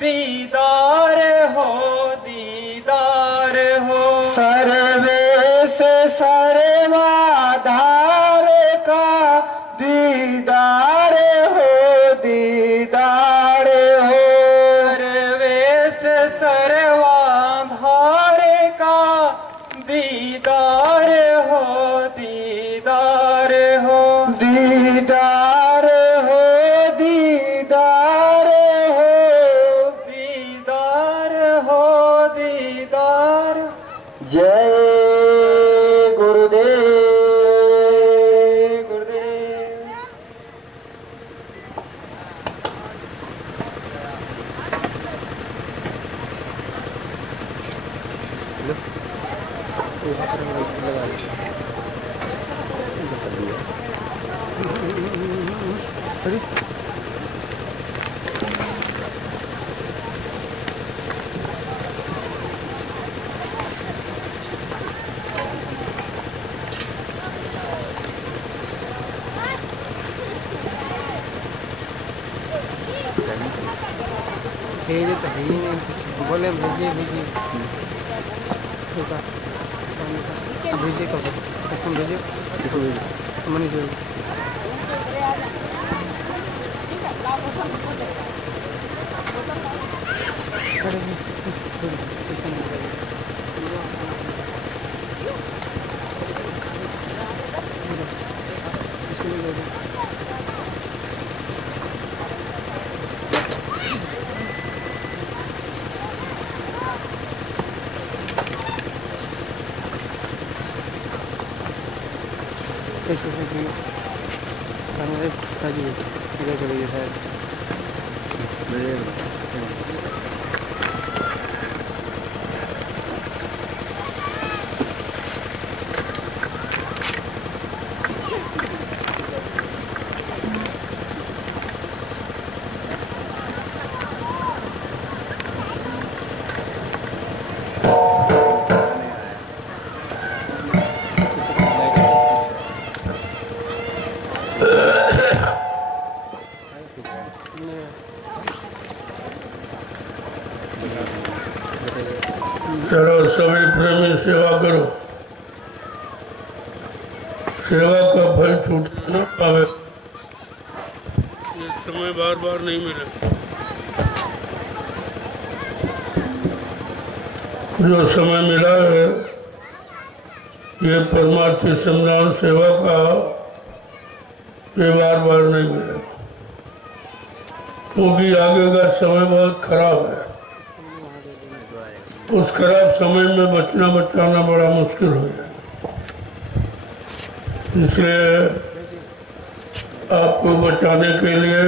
दीदार हो दीदार हो। सर्वेश सर्वाधार का दीदार हो दीदार हो। सर्वेश सर्वाधार का दीदार हो दीदार हो। दीदार हो दीदार हो। दीदार हो दीदार। जय गुरुदेव। गुरुदेव। बोले भेजिए भेजिए भेजिए कब कसम भेजिए मनीष भाई इसको सामने ताजी इधर करिए शायद चलो सभी प्रेमी सेवा करो। सेवा का फल छूटने न पावे। ये समय बार बार नहीं मिले। जो समय मिला है ये परमार्थी संधान सेवा का, ये बार बार नहीं मिलेगा, क्योंकि आगे का समय बहुत खराब है। उस खराब समय में बचना बचाना बड़ा मुश्किल हो जाए। इसलिए आपको बचाने के लिए,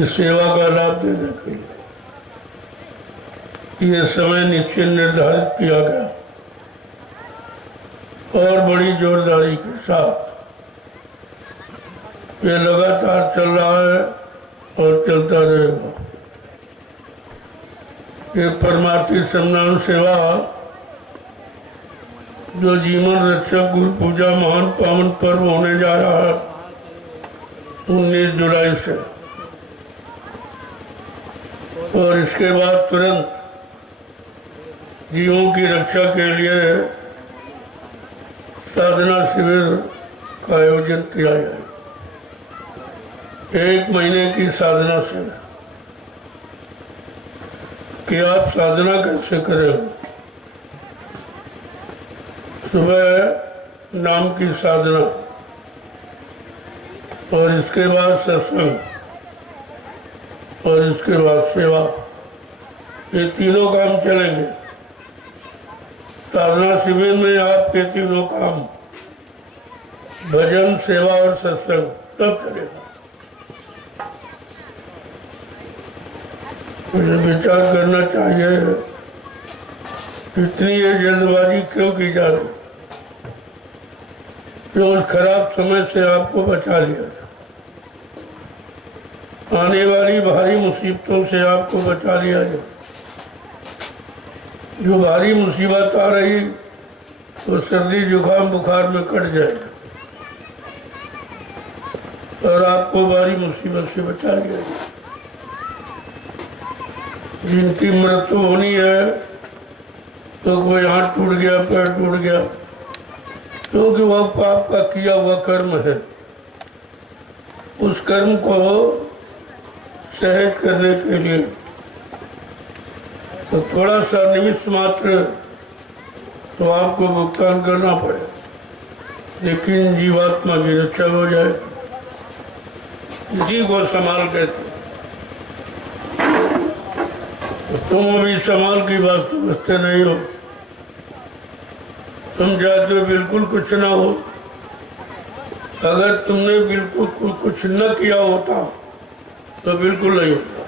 इस सेवा का लाभ देने के लिए ये समय निश्चय निर्धारित किया गया और बड़ी जोरदारी के साथ ये लगातार चल रहा है और चलता रहेगा। ये परमार्थी सम्मान सेवा जो जीवन रक्षक गुरु पूजा महान पावन पर्व होने जा रहा है 19 जुलाई से, और इसके बाद तुरंत जीवों की रक्षा के लिए साधना शिविर का आयोजन किया जाए। 1 महीने की साधना शिविर कि आप साधना कैसे करें। सुबह नाम की साधना और इसके बाद सत्संग और इसके बाद सेवा, ये तीनों काम चलेंगे। साधना शिविर में आपके तीनों काम भजन, सेवा और सत्संग सब चलेगा। मुझे विचार करना चाहिए इतनी ये जल्दबाजी क्यों की जा रही। जो उस खराब समय से आपको बचा लिया था, आने वाली भारी मुसीबतों से आपको बचा लिया जाए। जो भारी मुसीबत आ रही वो सर्दी जुकाम बुखार में कट जाएगा और आपको भारी मुसीबत से बचा लिया जाए। जिनकी मृत्यु होनी है तो कोई हाथ टूट गया, पैर टूट गया, क्योंकि वह पाप का किया हुआ कर्म है। उस कर्म को सहज करने के लिए तो थोड़ा सा निमित्त मात्र तो आपको भुगतान करना पड़े, लेकिन जीवात्मा की रक्षा हो जाए, इसी को संभाल कहते। तो तुम अभी संभाल की बात समझते नहीं हो। तुम चाहते हो बिल्कुल कुछ ना हो। अगर तुमने बिल्कुल कुछ न किया होता तो बिल्कुल नहीं होता,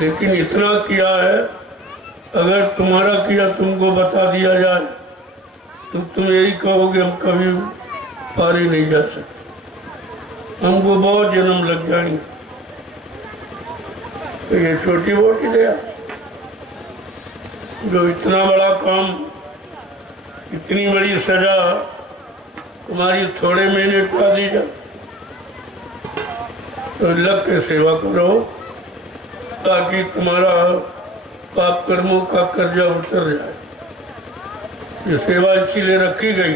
लेकिन इतना किया है, अगर तुम्हारा किया तुमको बता दिया जाए तो तुम यही कहोगे हम कभी पार ही नहीं जा सकते, हमको बहुत जन्म लग जाएंगे। तो ये छोटी मोटी दया जो इतना बड़ा काम, इतनी बड़ी सजा तुम्हारी थोड़े में निपटा दी जाए, तो लग के सेवा करो ताकि तुम्हारा पाप कर्मों का कर्जा उतर जाए। ये सेवा इसीलिए रखी गई,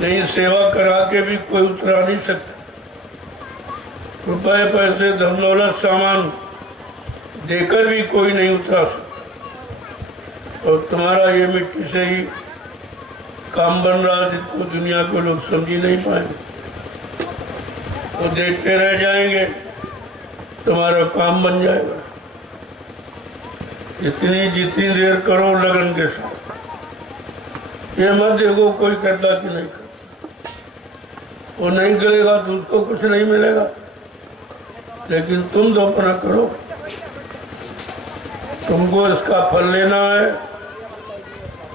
नहीं सेवा करा के भी कोई उतरा नहीं सकता। रुपए पैसे धन दौलत सामान देकर भी कोई नहीं उतरा सकता। और तुम्हारा ये मिट्टी से ही काम बन रहा, जिसको दुनिया को लोग समझ ही नहीं पाएंगे, वो देखते रह जाएंगे, तुम्हारा काम बन जाएगा। जितनी देर करो लगन के साथ, ये मत देखो कोई करता कि नहीं करता। वो नहीं करेगा तो उसको कुछ नहीं मिलेगा, लेकिन तुम तो अपना करो। तुमको इसका फल लेना है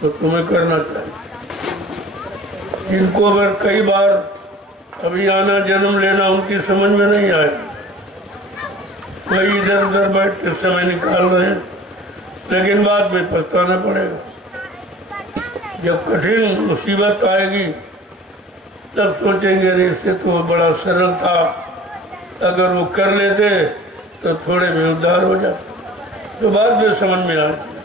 तो तुम्हें करना चाहिए। जिनको अगर कई बार अभी आना जन्म लेना उनकी समझ में नहीं आए, वही इधर उधर बैठ के समय निकाल रहे हैं, लेकिन बाद में पछताना पड़ेगा। जब कठिन मुसीबत आएगी तब सोचेंगे अरे इससे तो बड़ा सरल था, अगर वो कर लेते तो थोड़े में उद्धार हो जाता, तो बाद में समझ में आ जाए।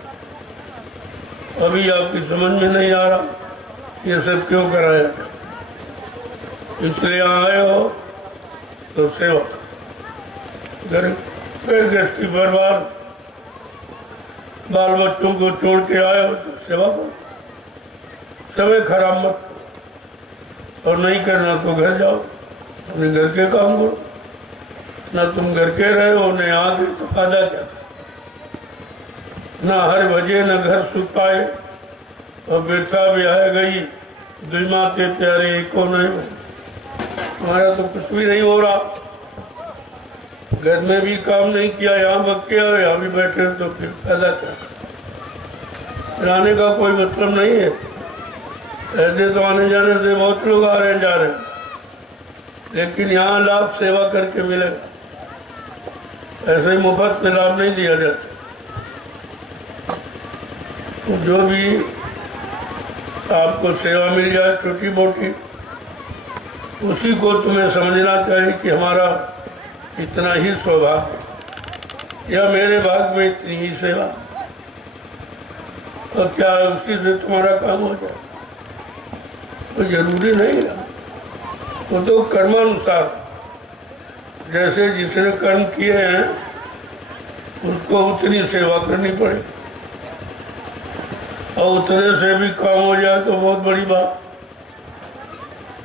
अभी आपकी समझ में नहीं आ रहा ये सब क्यों कराया, इसलिए आए हो तो सेवा। घर गृहस्थी परिवार बाल बच्चों को छोड़ के आए हो तो सेवा करो, समय खराब मत करो। और नहीं करना तो घर जाओ, अपने घर के काम करो। ना तुम घर के रहे हो, न आगे तो फायदा क्या। ना हर बजे न घर सुख पाए, और बेटा ब्याह गई दुई माते प्यारे एको नहीं। हमारा तो कुछ भी नहीं हो रहा, घर में भी काम नहीं किया, यहाँ बक्के और यहाँ भी बैठे, तो फिर फायदा क्या। रहने का कोई मतलब नहीं है। ऐसे तो आने जाने से बहुत लोग आ रहे हैं जा रहे हैं, लेकिन यहाँ लाभ सेवा करके मिलेगा। ऐसे ही मुफ्त में लाभ नहीं दिया जाता। जो भी आपको सेवा मिल जाए छोटी मोटी, उसी को तुम्हें समझना चाहिए कि हमारा इतना ही सौभाग्य, या मेरे भाग में इतनी ही सेवा, और क्या उसी से तुम्हारा काम हो जाए। तो जरूरी नहीं है, वो तो कर्मानुसार, जैसे जिसने कर्म किए हैं उसको उतनी सेवा करनी पड़ेगी, और उतने से भी काम हो जाए तो बहुत बड़ी बात।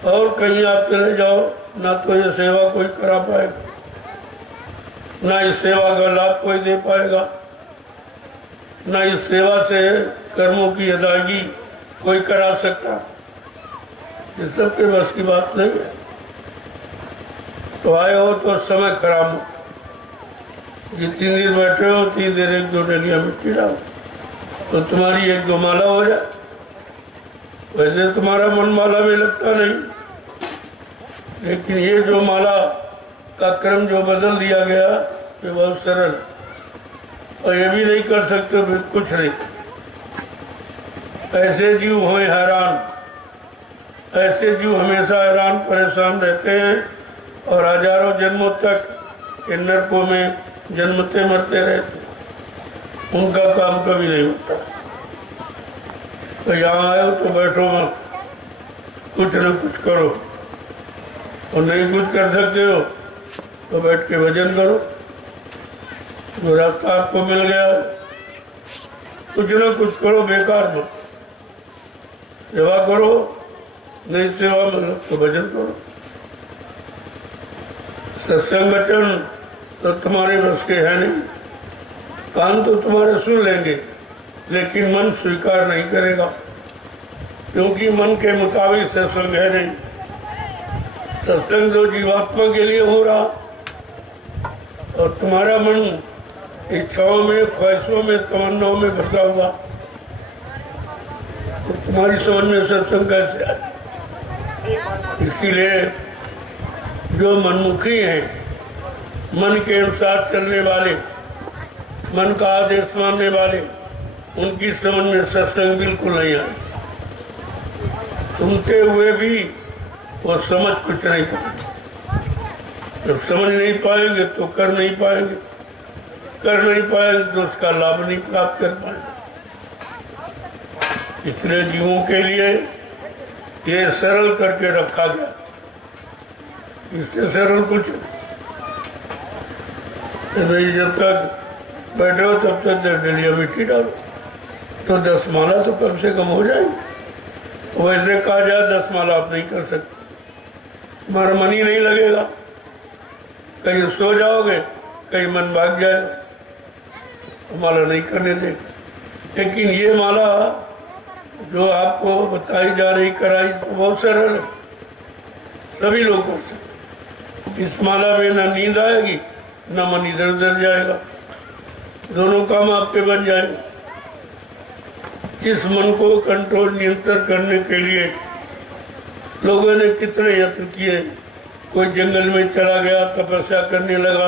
और कहीं आप चले जाओ ना तो ये सेवा कोई करा पाएगा, ना इस सेवा का लाभ कोई दे पाएगा, ना इस सेवा से कर्मों की अदायगी कोई करा सकता। ये सबके बस की बात नहीं है। तो आए हो तो समय खराब हो, जितनी देर बैठे हो उतनी देर एक दो डलिया मिट्टी डालो तो तुम्हारी एक दो माला हो जाए। वैसे तुम्हारा मन माला में लगता नहीं, लेकिन ये जो माला का क्रम जो बदल दिया गया ये बहुत सरल, और ये भी नहीं कर सकते फिर कुछ नहीं। ऐसे जीव हुए हैरान, ऐसे जीव हमेशा हैरान परेशान रहते हैं और हजारों जन्मों तक इन नरकों में जन्मते मरते रहते, उनका काम कभी नहीं होता। तो यहाँ आए हो तो बैठो मत, कुछ न कुछ करो, और नहीं कुछ कर सकते हो तो बैठ के भजन करो। जो रास्ता आपको मिल गया, कुछ न कुछ करो, बेकार मत। सेवा करो, नहीं सेवा मतलब तो भजन करो। सत्संग वचन तो तुम्हारे बस के है नहीं, कान तो तुम्हारे सुन लेंगे, लेकिन मन स्वीकार नहीं करेगा, क्योंकि मन के मुताबिक सत्संग है नहीं। सत्संग तो जीवात्मा के लिए हो रहा, और तुम्हारा मन इच्छाओं में, ख्वाहिशों में, तमन्नाओं में भटका हुआ, तो तुम्हारी समझ में सत्संग कैसे आए? इसीलिए जो मनमुखी हैं, मन के अनुसार चलने वाले, मन का आदेश मानने वाले, उनकी समझ में सत्संग बिल्कुल नहीं आए। सुनते हुए भी वो समझ कुछ नहीं पाएंगे। जब समझ नहीं पाएंगे तो कर नहीं पाएंगे, कर नहीं पाएंगे तो उसका लाभ नहीं प्राप्त कर पाएंगे। इसलिए जीवों के लिए ये सरल करके रखा गया, इससे सरल कुछ नहीं। जब तक बैठे हो तब तक डलिया मिट्टी डालो, तो 10 माला तो कम से कम हो जाएगी। वैसे कहा जाए 10 माला आप नहीं कर सकते, तुम्हारा मन ही नहीं लगेगा, कहीं सो जाओगे, कहीं मन भाग जाएगा, माला नहीं करने देगा। लेकिन ये माला जो आपको बताई जा रही, कराई, तो बहुत सरल है, सभी लोगों से। इस माला में न नींद आएगी, न मन इधर उधर जाएगा, दोनों काम आपके बन जाएंगे। इस मन को कंट्रोल, नियंत्रण करने के लिए लोगों ने कितने यत्न किए। कोई जंगल में चला गया, तपस्या करने लगा,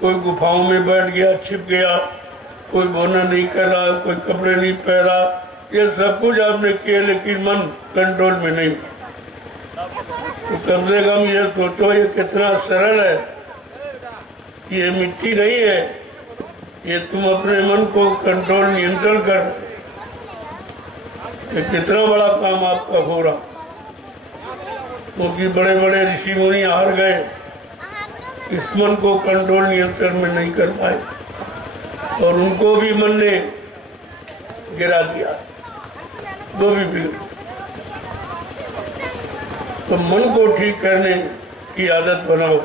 कोई गुफाओं में बैठ गया, छिप गया, कोई बोना नहीं कर रहा, कोई कपड़े नहीं पहना, ये सब कुछ आपने किया, लेकिन मन कंट्रोल में नहीं। तो कम से कम ये सोचो, ये कितना सरल है, ये मिट्टी नहीं है, ये तुम अपने मन को कंट्रोल, नियंत्रण कर, ये कितना बड़ा काम आपका हो रहा। क्योंकि बड़े बड़े ऋषि मुनि हार गए, इस मन को कंट्रोल, नियंत्रण में नहीं कर पाए, और उनको भी मन ने गिरा दिया, वो भी बिगड़। तो मन को ठीक करने की आदत बनाओ,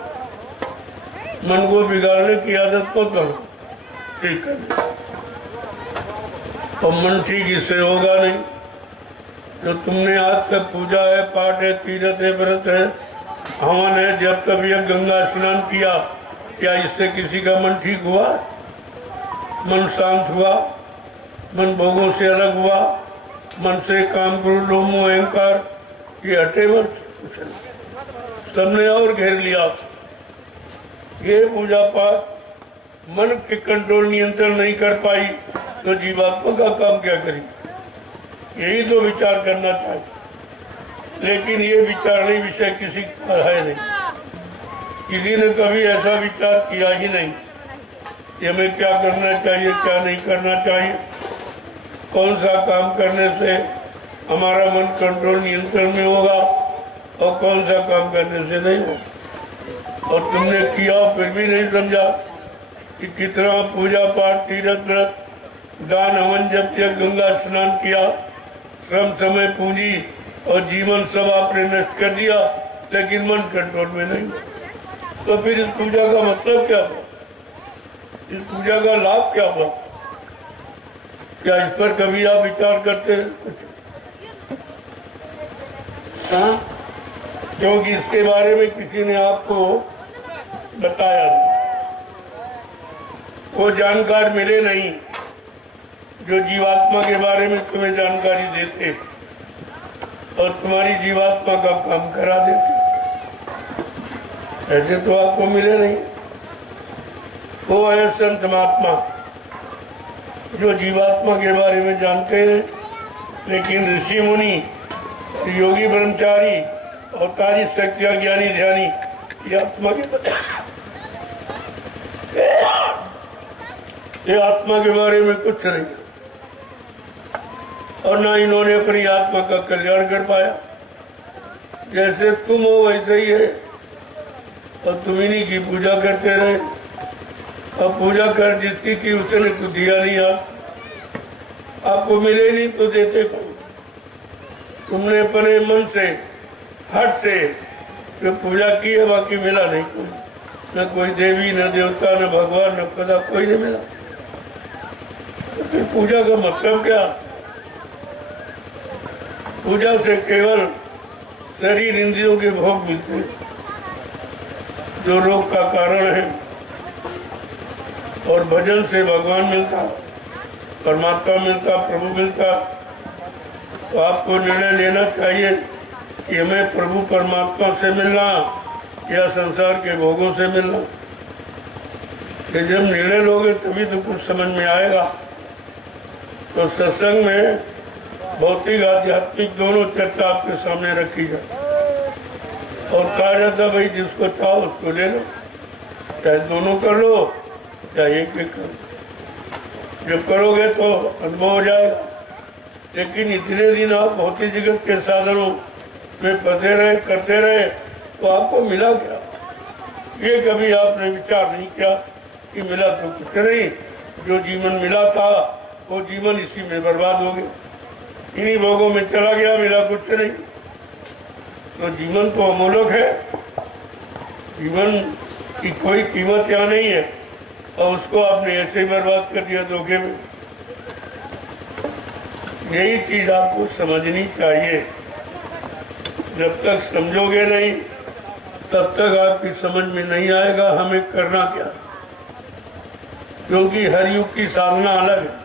मन को बिगाड़ने की आदत मत बनाओ, ठीक करने। और मन ठीक इससे होगा नहीं। जो तुमने आज तक पूजा है, पाठ है, तीर्थ है, व्रत है, हवन है, जब कभी यह गंगा स्नान किया, क्या इससे किसी का मन ठीक हुआ? मन शांत हुआ, मन भोगों से अलग हुआ, मन से काम, क्रोध, लोभ, मोह, अहंकार ये हटे मत, सबने और घेर लिया। ये पूजा पाठ मन के कंट्रोल, नियंत्रण नहीं कर पाई, तो जीवात्मा का काम क्या करी? यही तो विचार करना चाहिए, लेकिन ये विचारने विषय किसी का है नहीं। किसी ने कभी ऐसा विचार किया ही नहीं कि हमें क्या करना चाहिए, क्या नहीं करना चाहिए, कौन सा काम करने से हमारा मन कंट्रोल, नियंत्रण में होगा, और कौन सा काम करने से नहीं होगा। और तुमने किया फिर भी नहीं समझा कि कितना पूजा पाठ, तीर्थ व्रत, दान, हवन, जब तक गंगा स्नान किया, श्रम, समय, पूंजी और जीवन सब आपने नष्ट कर दिया, लेकिन मन कंट्रोल में नहीं। तो फिर इस पूजा का मतलब क्या हुआ? इस पूजा का लाभ क्या हुआ? क्या इस पर कभी आप विचार करते हैं? हाँ? क्योंकि इसके बारे में किसी ने आपको बताया नहीं, वो जानकार मिले नहीं जो जीवात्मा के बारे में तुम्हें जानकारी देते और तुम्हारी जीवात्मा का काम करा देते। ऐसे तो आपको मिले नहीं। वो है संत महात्मा जो जीवात्मा के बारे में जानते हैं, लेकिन ऋषि मुनि, योगी, ब्रह्मचारी और तारी शक्तियां, ज्ञानी, ध्यानी ये आत्मा के ये आत्मा के बारे में कुछ नहीं, और ना इन्होंने अपनी आत्मा का कल्याण कर पाया। जैसे तुम हो वैसे ही है, और तुम इन्हीं की पूजा करते रहे, और पूजा कर जितनी की उसने कुछ दिया नहीं। आपको मिले नहीं तो देते कौन? तुमने अपने मन से हट से जो पूजा की है, बाकी मिला नहीं कोई, न कोई देवी, न देवता, न भगवान, न खुदा, कोई नहीं मिला। तो फिर पूजा का मतलब क्या? पूजा से केवल शरीर इंद्रियों के भोग मिलते हैं, जो रोग का कारण है, और भजन से भगवान मिलता, परमात्मा मिलता, प्रभु मिलता। तो आपको निर्णय लेना चाहिए कि हमें प्रभु परमात्मा से मिलना या संसार के भोगों से मिलना। कि जब निर्णय लोगे तभी तो कुछ समझ में आएगा। तो सत्संग में भौतिक आध्यात्मिक दोनों चर्चा आपके सामने रखी जाए, और कहा जाता भाई जिसको चाहो उसको ले लो, चाहे दोनों कर लो चाहे एक कर लो। जब करोगे तो अनुभव हो जाएगा। लेकिन इतने दिन आप भौतिक जगत के साधनों में फंसे रहे, करते रहे, तो आपको मिला क्या? ये कभी आपने विचार नहीं किया कि मिला तो कुछ नहीं। जो जीवन मिला था वो जीवन इसी में बर्बाद हो गया, इन्हीं भोगों में चला गया, मिला कुछ नहीं। तो जीवन तो अमूल्य है, जीवन की कोई कीमत यहाँ नहीं है, और उसको आपने ऐसे ही बर्बाद कर दिया धोखे में। यही चीज आपको समझनी चाहिए। जब तक समझोगे नहीं तब तक आपकी समझ में नहीं आएगा हमें करना क्या। क्योंकि हर युग की साधना अलग है,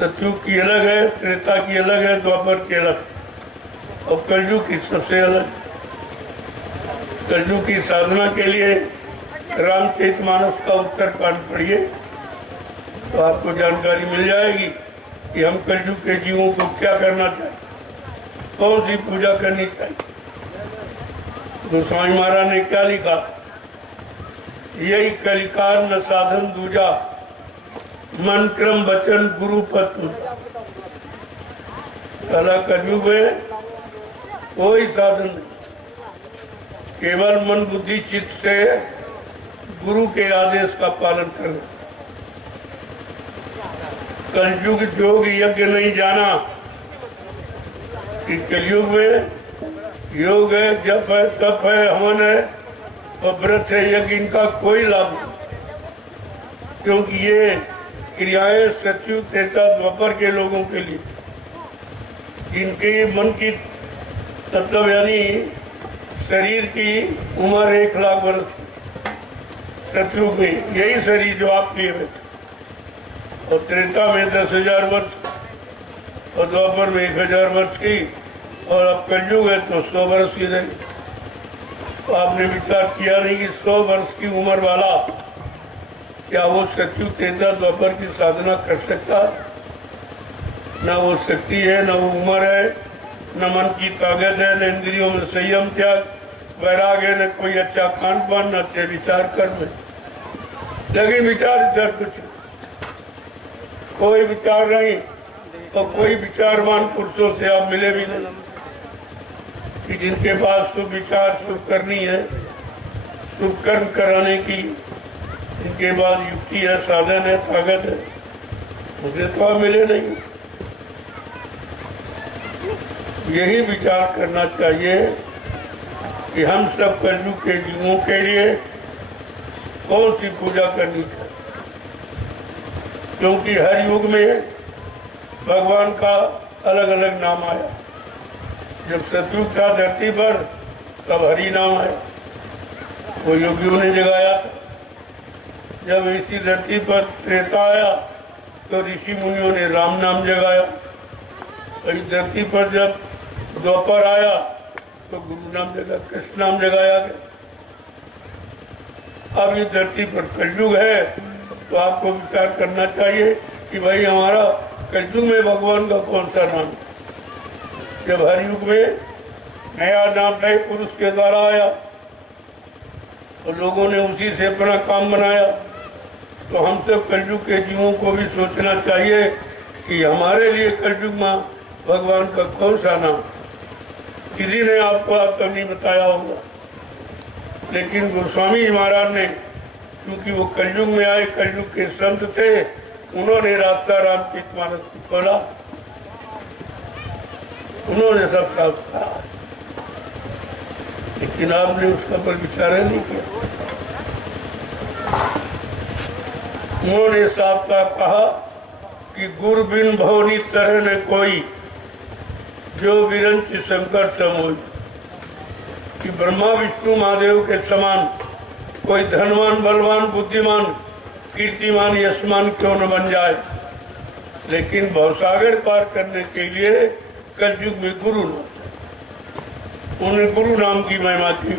सतयुग की अलग है, त्रेता की अलग है, द्वापर की अलग, और कलयुग की सबसे अलग। कलयुग की साधना के लिए रामचरितमानस का उत्तरकांड पढ़िए तो आपको जानकारी मिल जाएगी कि हम कलयुग के जीवों को क्या करना चाहिए, कौन सी पूजा करनी चाहिए। गोस्वामी महाराज ने क्या लिखा? यही कलिकार न साधन दूजा, मन क्रम वचन गुरु पत्न। कला कलयुग में कोई साधन नहीं, केवल मन बुद्धि चित्त से गुरु के आदेश का पालन करना। कलयुग जोग यज्ञ नहीं जाना कि कलयुग में योग है, जप है, तप है, हवन है और व्रत है, यज्ञ, इनका कोई लाभ नहीं। क्योंकि ये क्रियाएं सतयुग त्रेता द्वापर के लोगों के लिए, जिनके मन की मतलब यानी शरीर की उम्र 1 लाख वर्ष, सतयुग में यही शरीर जो आप लिए हुए, और त्रेता में 10,000 वर्ष, और द्वापर में 1,000 वर्ष की, और अब कलयुग है तो 100 वर्ष की रहेगी। तो आपने विचार किया नहीं कि 100 वर्ष की उम्र वाला क्या वो सतयुग त्रेता द्वापर की साधना कर सकता? न वो शक्ति है, न वो उम्र है, न मन की ताकत है, न इंद्रियों में संयम त्याग वैराग है, न कोई अच्छा खान पान, न अच्छे विचार कर्म। लेकिन विचार कुछ कोई विचार नहीं, और कोई विचारवान पुरुषों से आप मिले भी नहीं कि जिनके पास शुभ विचार, शुभ करनी है, शुभ कर्म कराने की इनके पास युक्ति है, साधन है, ताकत है, मुझे तो आप मिले नहीं। यही विचार करना चाहिए कि हम सब कलयुग के जीवों के लिए कौन सी पूजा करनी चाहिए। क्योंकि हर युग में भगवान का अलग अलग नाम आया। जब सतयुग था धरती पर तब हरि नाम आया, वो योगियों ने जगाया था। जब इसी धरती पर त्रेता आया तो ऋषि मुनियों ने राम नाम जगाया। इस धरती पर जब द्वापर आया तो गुरु नाम जगा, कृष्ण नाम जगाया गया। अब इस धरती पर कलयुग है तो आपको विचार करना चाहिए कि भाई हमारा कलयुग में भगवान का कौन सा नाम। जब हर युग में नया नाम नए पुरुष के द्वारा आया तो लोगों ने उसी से अपना काम बनाया, तो हम सब कलयुग के जीवों को भी सोचना चाहिए कि हमारे लिए कलयुग में भगवान का कौन सा नाम। किसी ने आपको आज तक नहीं बताया होगा, लेकिन गोस्वामी जी महाराज ने, क्योंकि वो कलयुग में आए, कलयुग के संत थे, उन्होंने रास्ता रामचरितमानस को खोला, उन्होंने सब साफ कहा, लेकिन आपने उसका पर विचार नहीं किया। उन्होंने साफ साफ कहा कि गुरु बिन भवनी तरह न कोई, जो विरंच शंकर समोई, कि ब्रह्मा विष्णु महादेव के समान कोई धनवान बलवान बुद्धिमान कीर्तिमान यशमान क्यों न बन जाए, लेकिन भवसागर पार करने के लिए कलयुग में गुरु नाम, उन्होंने गुरु नाम की महिमा की,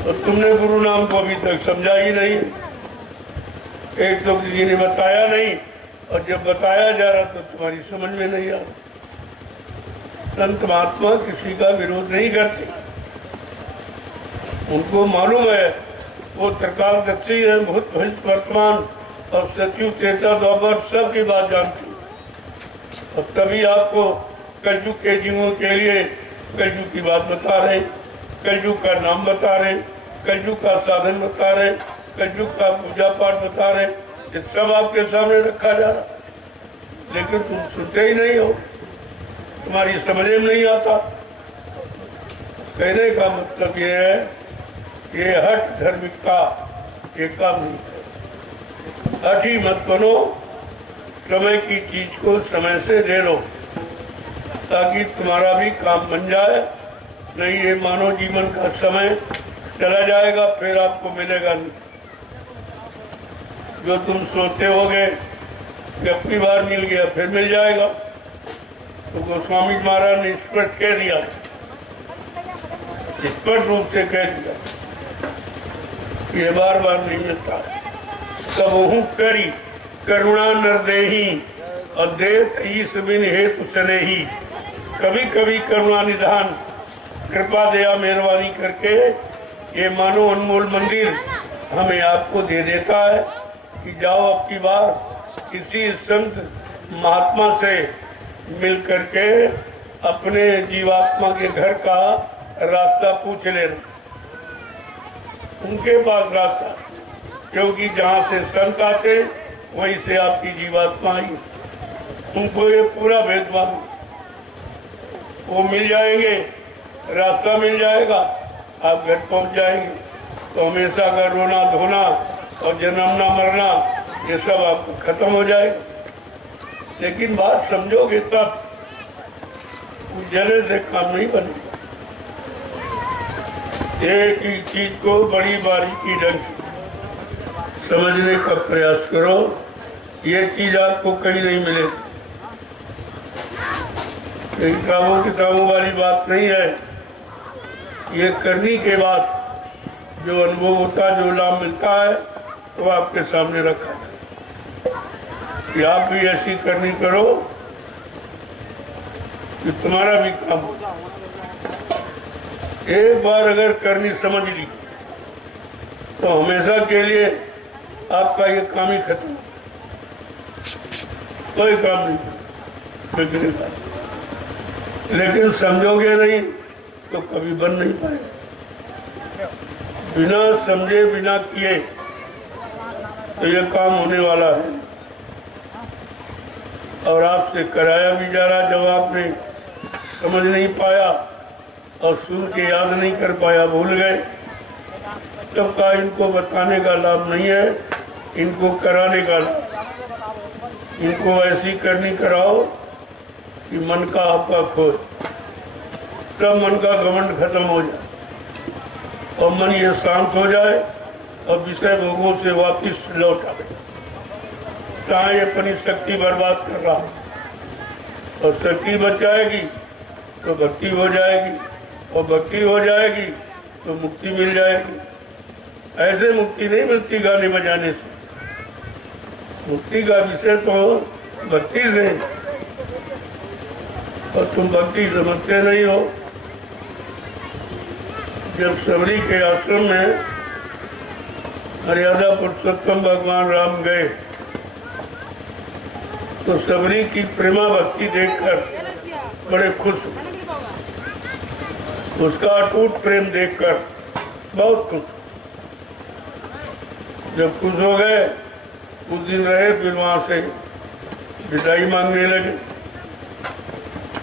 और तुमने गुरु नाम को अभी तक समझा ही नहीं। एक तो किसी ने बताया नहीं, और जब बताया जा रहा तो तुम्हारी समझ में नहीं आ रहा। संत महात्मा किसी का विरोध नहीं करते, उनको मालूम है वो त्रिकालदर्शी है, भूत भविष्य वर्तमान और सतयुग त्रेता द्वापर सब की बात जानती है। और तभी आपको कलयुग के जीवों के लिए कलयुग की बात बता रहे, कलयुग का नाम बता रहे, कलयुग का साधन बता रहे, कलयुग का पूजा पाठ बता रहे, ये सब आपके सामने रखा जा रहा, लेकिन तुम सुनते ही नहीं हो, तुम्हारी समझ में नहीं आता। कहने का मतलब ये है, ये हठ धार्मिकता ये काम नहीं है। हठ ही मत बनो, समय की चीज को समय से ले लो, ताकि तुम्हारा भी काम बन जाए। नहीं ये मानव जीवन का समय चला जाएगा, फिर आपको मिलेगा नहीं। जो तुम सोचते होगे कि अपनी बार मिल गया फिर मिल जाएगा, तो गोस्वामी महाराज ने स्पष्ट कह दिया, स्पष्ट रूप से कह दिया, ये बार बार नहीं मिलता। सबहु करी करुणा नरदेही और देव ईश बिन हेतु सनेही। कभी कभी करुणा निधान कृपा दया मेहरबानी करके ये मानो अनमोल मंदिर हमें आपको दे देता है कि जाओ अब की बार किसी संत महात्मा से मिल करके अपने जीवात्मा के घर का रास्ता पूछ लेना, उनके पास रास्ता, क्योंकि जहाँ से संत आते वहीं से आपकी जीवात्मा आई, उनको ये पूरा भेदभाव, वो मिल जाएंगे, रास्ता मिल जाएगा, आप घर पहुंच जाएंगे, तो हमेशा का रोना धोना और जन्मना मरना ये सब आपको खत्म हो जाएगा। लेकिन बात समझोगे तब, जले से काम नहीं बनेगा। एक ही चीज को बड़ी बारीकी ढंग से समझने का प्रयास करो, ये चीज आपको कहीं नहीं मिलेगी। किताबों वाली बात नहीं है, ये करने के बाद जो अनुभव होता है, जो लाभ मिलता है, तो आपके सामने रखा है कि आप भी ऐसी करनी करो कि तुम्हारा भी काम हो। एक बार अगर करनी समझ ली तो हमेशा के लिए आपका ये काम ही खत्म, कोई काम नहीं बिगड़ेगा। लेकिन समझोगे नहीं तो कभी बन नहीं पाएगा। बिना समझे बिना किए तो ये काम होने वाला है। और आपसे कराया भी जा रहा, जब आपने समझ नहीं पाया और सुन के याद नहीं कर पाया, भूल गए, तब का इनको बताने का लाभ नहीं है, इनको कराने का लाभ। इनको ऐसी करनी कराओ कि मन का आपका खोए, तब मन का घमंड खत्म हो जाए और मन ये शांत हो जाए और विषय भोगों से वापिस लौट आए। चाहे अपनी शक्ति बर्बाद कर रहा और शक्ति बच जाएगी तो भक्ति हो जाएगी, और भक्ति हो जाएगी तो मुक्ति मिल जाएगी। ऐसे मुक्ति नहीं मिलती गाने बजाने से, मुक्ति का विषय तो भक्ति से, और तुम भक्ति समझते नहीं हो। जब सबरी के आश्रम में मर्यादा पुरुषोत्तम भगवान राम गए तो सबरी की प्रेमा भक्ति देखकर बड़े खुश हुए। उसका अटूट प्रेम देखकर बहुत खुश। जब खुश हो गए कुछ दिन रहे, फिर वहां से विदाई मांगने लगे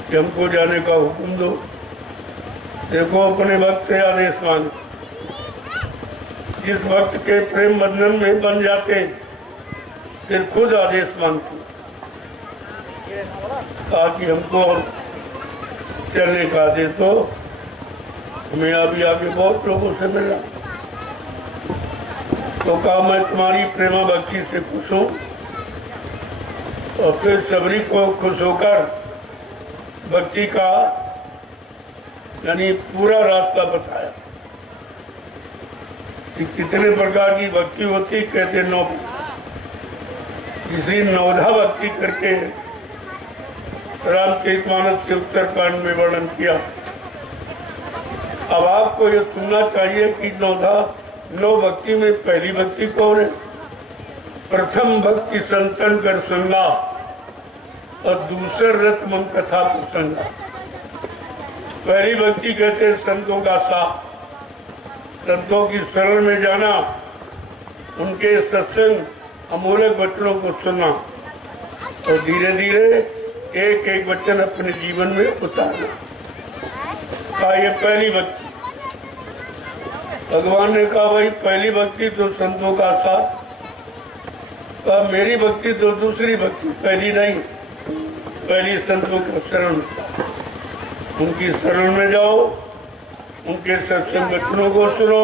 कि हमको जाने का हुक्म दो। देखो अपने भक्त से आदेश मांगे। जिस भक्त के प्रेम बंधन में बन जाते फिर खुद आदेश मांगते। कहा कि हमको चलने का आदेश दो, हमें अभी आगे बहुत लोगों से मिला। तो कहा मैं तुम्हारी प्रेमा भक्ति से खुश हूँ। और फिर सबरी को खुश होकर भक्ति का यानी पूरा रास्ता बताया कि कितने प्रकार की भक्ति होती। कहते 9। किसी 9धा भक्ति करके रामचरितमानस के उत्तरकांड में वर्णन किया। अब आपको ये सुनना चाहिए कि 9 भक्ति में पहली भक्ति कौन है? प्रथम भक्ति संतन कर संगा और दूसर रथ मन कथा प्रसंगा। पहली भक्ति कहते हैं संतों का साथ, संतों की शरण में जाना, उनके सत्संग अमूलक वचनों को सुनना और धीरे धीरे एक एक वचन अपने जीवन में उतारना। का ये पहली भक्ति। भगवान ने कहा भाई पहली भक्ति तो संतों का साथ, कहा मेरी भक्ति तो दूसरी भक्ति, पहली नहीं। पहली संतों का शरण, उनकी शरण में जाओ, उनके सत्संग वचनों को सुनो,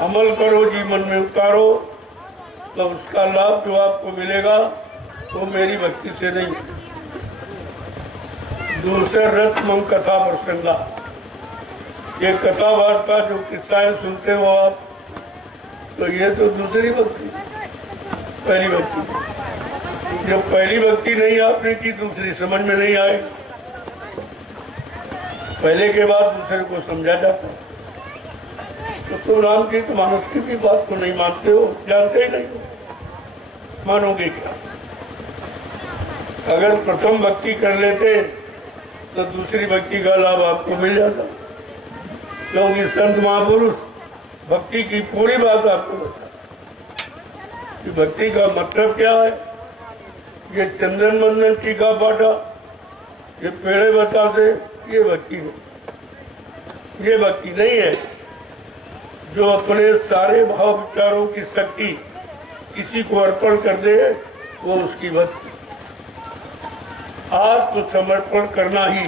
अमल करो, जीवन में उतारो, तो उसका लाभ जो आपको मिलेगा वो मेरी भक्ति से नहीं। दूसरे रथ मन कथा प्रसंगा, ये कथा वार्ता जो किस्साएं सुनते हो आप, तो ये तो दूसरी भक्ति। पहली भक्ति जब पहली भक्ति नहीं आपने की, दूसरी समझ में नहीं आए। पहले के बाद दूसरे को समझा जाता। तो तुम रामचरितमानस की भी बात को नहीं मानते हो, जानते ही नहीं हो, मानोगे क्या? अगर प्रथम भक्ति कर लेते तो दूसरी भक्ति का लाभ आपको मिल जाता, क्योंकि संत महापुरुष भक्ति की पूरी बात आपको बताते कि भक्ति का मतलब क्या है। ये चंदन बंदन टीका पाठा, ये पेड़े बताते, ये भक्ति है। ये भक्ति नहीं है जो अपने सारे भाव विचारों की शक्ति किसी को अर्पण कर दे, वो उसकी भक्ति। आत्मसमर्पण करना ही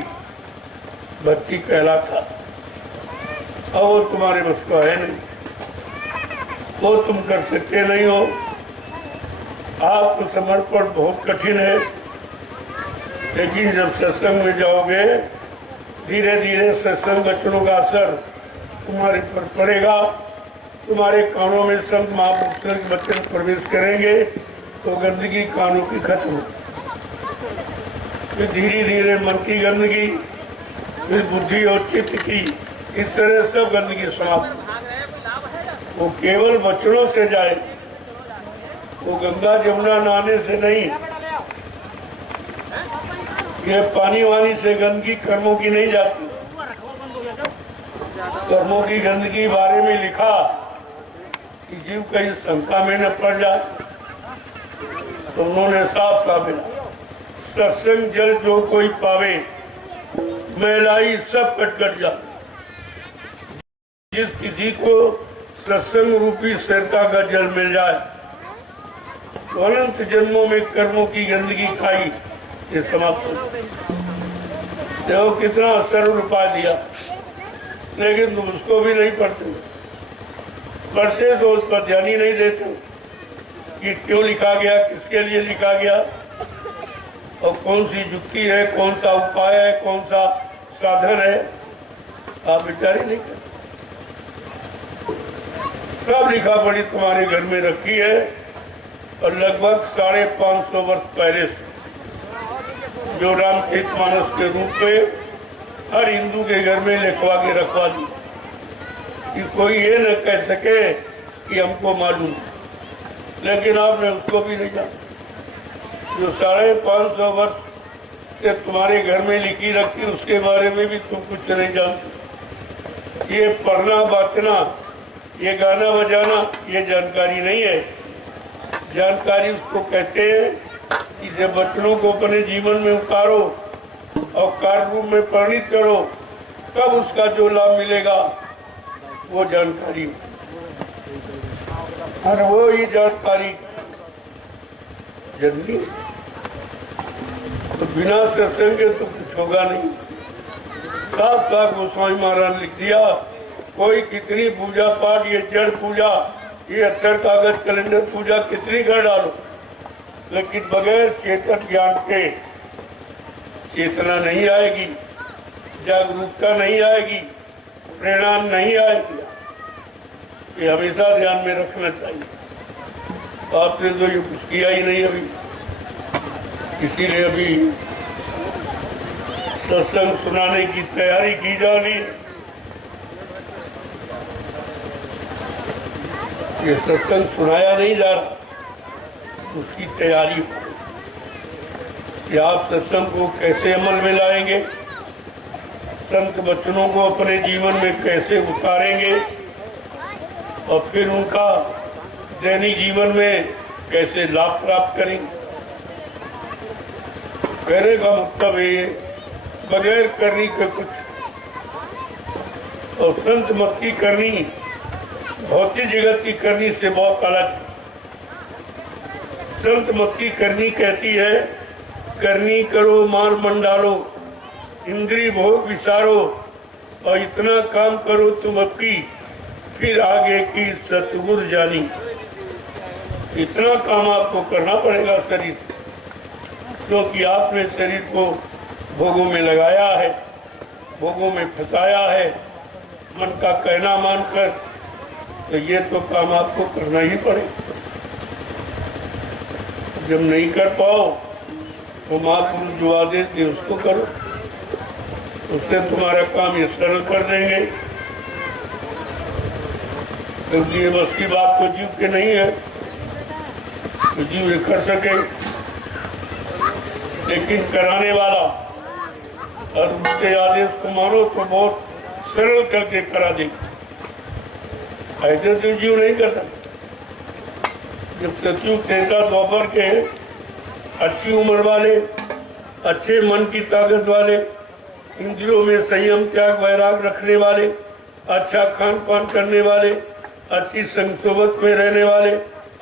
भक्ति कहलाता। और वो तुम्हारे बस का है नहीं, वो तुम कर सकते नहीं हो। आत्मसमर्पण बहुत कठिन है, लेकिन जब सत्संग में जाओगे धीरे धीरे सत्संग वचनों का असर तुम्हारे पर पड़ेगा। तुम्हारे कानों में संत महापुरुषों के वचन प्रवेश करेंगे तो गंदगी कानों की खत्म हो। फिर धीरे धीरे मन की गंदगी, फिर बुद्धि और चित्त की, इस तरह सब गंदगी समाप्त। वो केवल वचनों से जाए, वो गंगा जमुना नहाने से नहीं। ये पानी वानी से गंदगी कर्मों की नहीं जाती। कर्मों की गंदगी बारे में लिखा कि जीव कहीं शंका में न पड़ जाए, तो उन्होंने साफ साबित, सत्संग जल जो कोई पावे, मैलाई सब कट जाए। जिस किसी को सत्संग रूपी सरका का जल मिल जाए तो अनंत जन्मों में कर्मों की गंदगी खाई ये समाप्त हो। देखो कितना सरल उपाय दिया, लेकिन तुम उसको भी नहीं पढ़ते। पढ़ते तो उस पर ध्यान ही नहीं देते कि क्यों लिखा गया, किसके लिए लिखा गया, और कौन सी युक्ति है, कौन सा उपाय है, कौन सा साधन है, आप विचार ही नहीं करते। सब लिखा पढ़ी तुम्हारे घर में रखी है, और लगभग 550 वर्ष पहले से जो रामचरितमानस के रूप में हर हिंदू के घर में लिखवा के रखवा दी कि कोई ये न कह सके कि हमको मालूम है, लेकिन आपने उसको भी नहीं जाना। जो 550 वर्ष से तुम्हारे घर में लिखी रखी उसके बारे में भी तुम कुछ नहीं जानते। ये पढ़ना बांटना, ये गाना बजाना, ये जानकारी नहीं है। जानकारी उसको कहते हैं कि जब बच्चों को अपने जीवन में उतारो और कार्य रूप में परिणित करो, तब उसका जो लाभ मिलेगा वो जानकारी। और वो ही जानकारी जरूरी है। तो बिना सत्संग के तो कुछ होगा नहीं। साफ साफ गोस्वामी महाराज लिख दिया, कोई कितनी पूजा पाठ, ये जड़ पूजा, ये अक्षर कागज कैलेंडर पूजा कितनी कर डालो, लेकिन बगैर चेतन ज्ञान के चेतना नहीं आएगी, जागरूकता नहीं आएगी, प्रेरणा नहीं आएगी। ये हमेशा ध्यान में रखना चाहिए। आपने तो ये कुछ किया ही नहीं अभी, इसीलिए अभी सत्संग सुनाने की तैयारी की जा रही है। ये सत्संग सुनाया नहीं जा रहा, उसकी तैयारी कि आप सत्संग को कैसे अमल में लाएंगे, संत वचनों को अपने जीवन में कैसे उतारेंगे और फिर उनका दैनिक जीवन में कैसे लाभ प्राप्त करेंगे। कहने का मतलब ये बगैर करनी के कुछ, और संत मत की करनी भौतिक जगत की करनी से बहुत अलग है। संत मत की करनी कहती है, करनी करो मार मंडालो, इंद्रिय भोग विचारो और इतना काम करो तुम अपनी, फिर आगे की सतगुर जानी। इतना काम आपको करना पड़ेगा शरीर, क्योंकि आपने शरीर को भोगों में लगाया है, भोगों में फंसाया है, मन का कहना मानकर। तो ये तो काम आपको करना ही पड़ेगा। जब नहीं कर पाओ तो महापुरुष जो आदेश दे उसको करो, उससे तुम्हारा काम ये सरल कर देंगे। क्योंकि ये बस की बात तो जीव के नहीं है, तो जीव ये कर सके, लेकिन कराने वाला और उसके आदेश को मानो तो बहुत सरल करके करा देगा। ऐसे तो जीव नहीं करता। जब सतयुग त्रेता द्वापर के अच्छी उम्र वाले, अच्छे मन की ताकत वाले, इंद्रियों में संयम त्याग वैराग रखने वाले, अच्छा खान पान करने वाले, अच्छी संगसोबत में रहने वाले,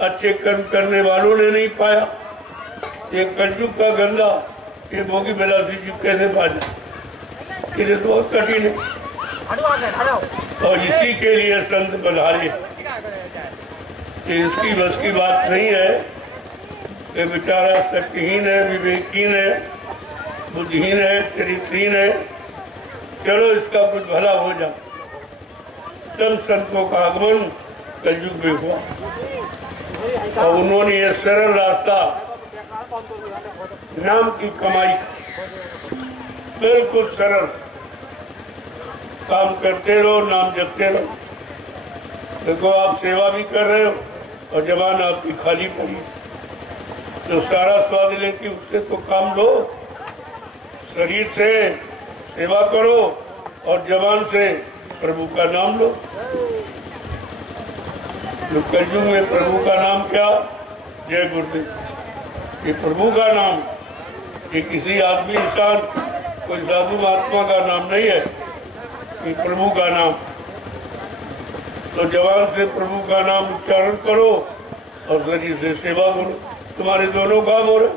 अच्छे कर्म करने वालों ने नहीं पाया। ये कलयुग का गंदा, ये भोगी बिलासी जीव कैसे पा जाए? ये तो बहुत कठिन है। और इसी के लिए संत बधारे। इसकी बस की बात नहीं है कि बेचारा शक्तिहीन है, विवेकहीन है, बुद्धिहीन है, चरित्रहीन है, चलो इसका कुछ भला हो जाए। सब संतों का आगमन कलयुग में हुआ और उन्होंने ये सरल रास्ता नाम की कमाई, बिल्कुल सरल, काम करते रहो, नाम जपते रहो। देखो आप सेवा भी कर रहे हो और जबान आपकी खाली पड़ी, तो सारा स्वाद लेके उससे तो काम लो। शरीर से सेवा करो और जबान से प्रभु का नाम लो। जो कलयुग में प्रभु का नाम क्या? जय गुरुदेव। ये प्रभु का नाम, ये किसी आदमी इंसान कोई साधु महात्मा का नाम नहीं है, ये प्रभु का नाम। तो जवान से प्रभु का नाम उच्चारण करो और शरीर से सेवा करो, तुम्हारे दोनों काम हो रहे।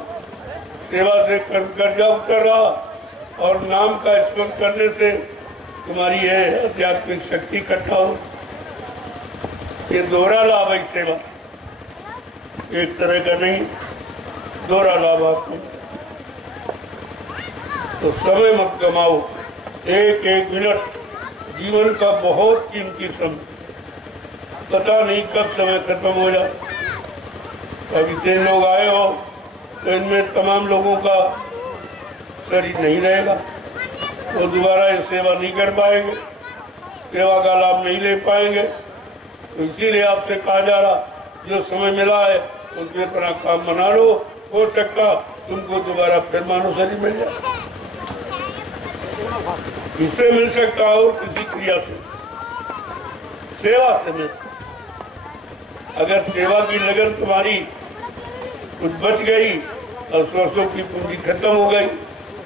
सेवा से कर्जा उतर रहा और नाम का स्मरण करने से तुम्हारी है आध्यात्मिक शक्ति इकट्ठा हो। ये दोहरा लाभ है सेवा, एक तरह का नहीं, दोहरा लाभ आपको। तो समय मत कमाओ, एक एक मिनट जीवन का बहुत कीमती समय, पता नहीं कब समय खत्म हो जाए। अभी 3 लोग आए हो तो इनमें तमाम लोगों का शरीर नहीं रहेगा, वो दोबारा ये सेवा नहीं कर पाएंगे, सेवा का लाभ नहीं ले पाएंगे। तो इसीलिए आपसे कहा जा रहा, जो समय मिला है उसमें अपना काम बना लो, हो सकता तुमको दोबारा फिर मानव शरीर मिल जाए। इससे मिल सकता हो किसी क्रिया से, सेवा से मिल सकता। अगर सेवा की लगन तुम्हारी कुछ बच गई और वर्षों की पूंजी खत्म हो गई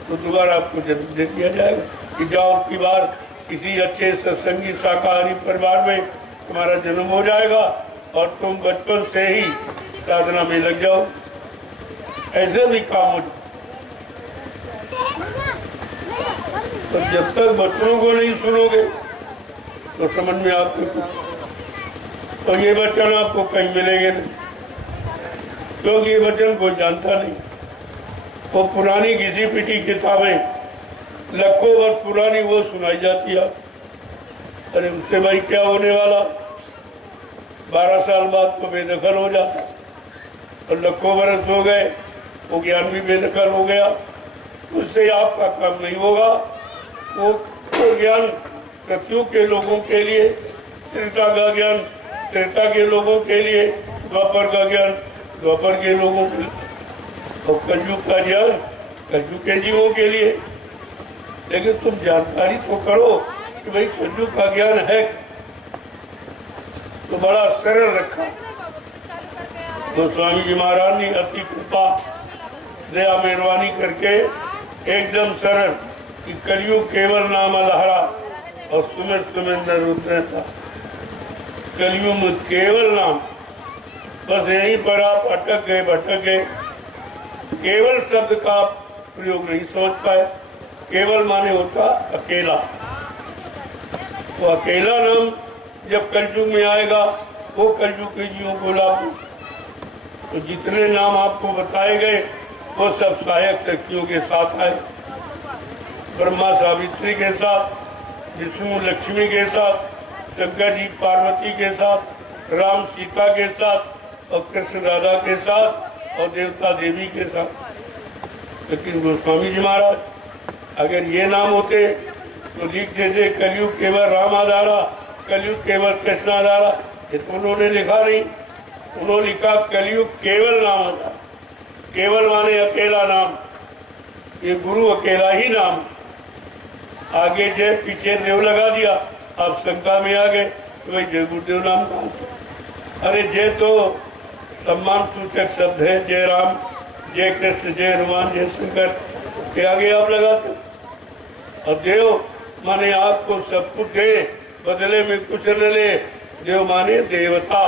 तो दोबारा आपको जन्म दे दिया जाएगा कि जाओ की बार किसी अच्छे सत्संगी शाकाहारी परिवार में तुम्हारा जन्म हो जाएगा और तुम बचपन से ही साधना में लग जाओ। ऐसे भी काम हो जाए। तो जब तक बच्चों को नहीं सुनोगे तो समझ में आपको कुछ, तो ये वचन आपको कहीं मिलेंगे नहीं, क्योंकि ये वचन कोई जानता नहीं। वो पुरानी घिसी पिटी किताबें लाखों वर्ष पुरानी वो सुनाई जाती है। अरे उससे भाई क्या होने वाला, 12 साल बाद तो बेदखल हो जाता और लाखों वर्ष हो गए, वो ज्ञान भी बेदखल हो गया। उससे आपका काम नहीं होगा। वो ज्ञान सतयुग के लोगों के लिए, त्रेता का ज्ञान त्रेता के लोगों के लिए, द्वापर का ज्ञान द्वापर के लोगों के लिए, और कलयुग का ज्ञान कलयुग के जीवों के लिए। लेकिन तुम जानकारी तो करो कि भाई कलयुग का ज्ञान है तो बड़ा सरल रखा। तो स्वामी जी महाराज ने अति कृपा दया मेहरबानी करके एकदम सरल कि कलयुग केवल नाम लहरा और सुमिर सुमिंदर उतरता। कलयुग में केवल नाम, बस यहीं पर आप अटक गए भटक गए। केवल शब्द का प्रयोग नहीं समझ पाए। केवल माने होता अकेला। तो अकेला नाम जब कलयुग में आएगा वो कलयुग के जीवों को लाभ। तो जितने नाम आपको बताए गए वो सब सहायक शक्तियों के साथ आए। ब्रह्मा सावित्री के साथ, विष्णु लक्ष्मी के साथ, शंकर जी पार्वती के साथ, राम सीता के साथ और कृष्ण राधा के साथ और देवता देवी के साथ। लेकिन गोस्वामी जी महाराज अगर ये नाम होते तो लिख देते कलयुग केवल राम आधारा, कलयुग केवल कृष्ण आधारा। ये तो उन्होंने लिखा नहीं, उन्होंने लिखा कलयुग केवल नाम आधारा। केवल माने अकेला नाम, ये गुरु अकेला ही नाम। आगे जय पीछे देव लगा दिया, आप शंका में आ गए तो भाई जय गुरुदेव नाम कहा। अरे जय तो सम्मान सूचक शब्द है, जय राम जय कृष्ण जय हनुमान जय शंकर के आगे आप लगाते। और देव माने आपको सब कुछ दे, बदले में कुछ न ले। देव माने देवता।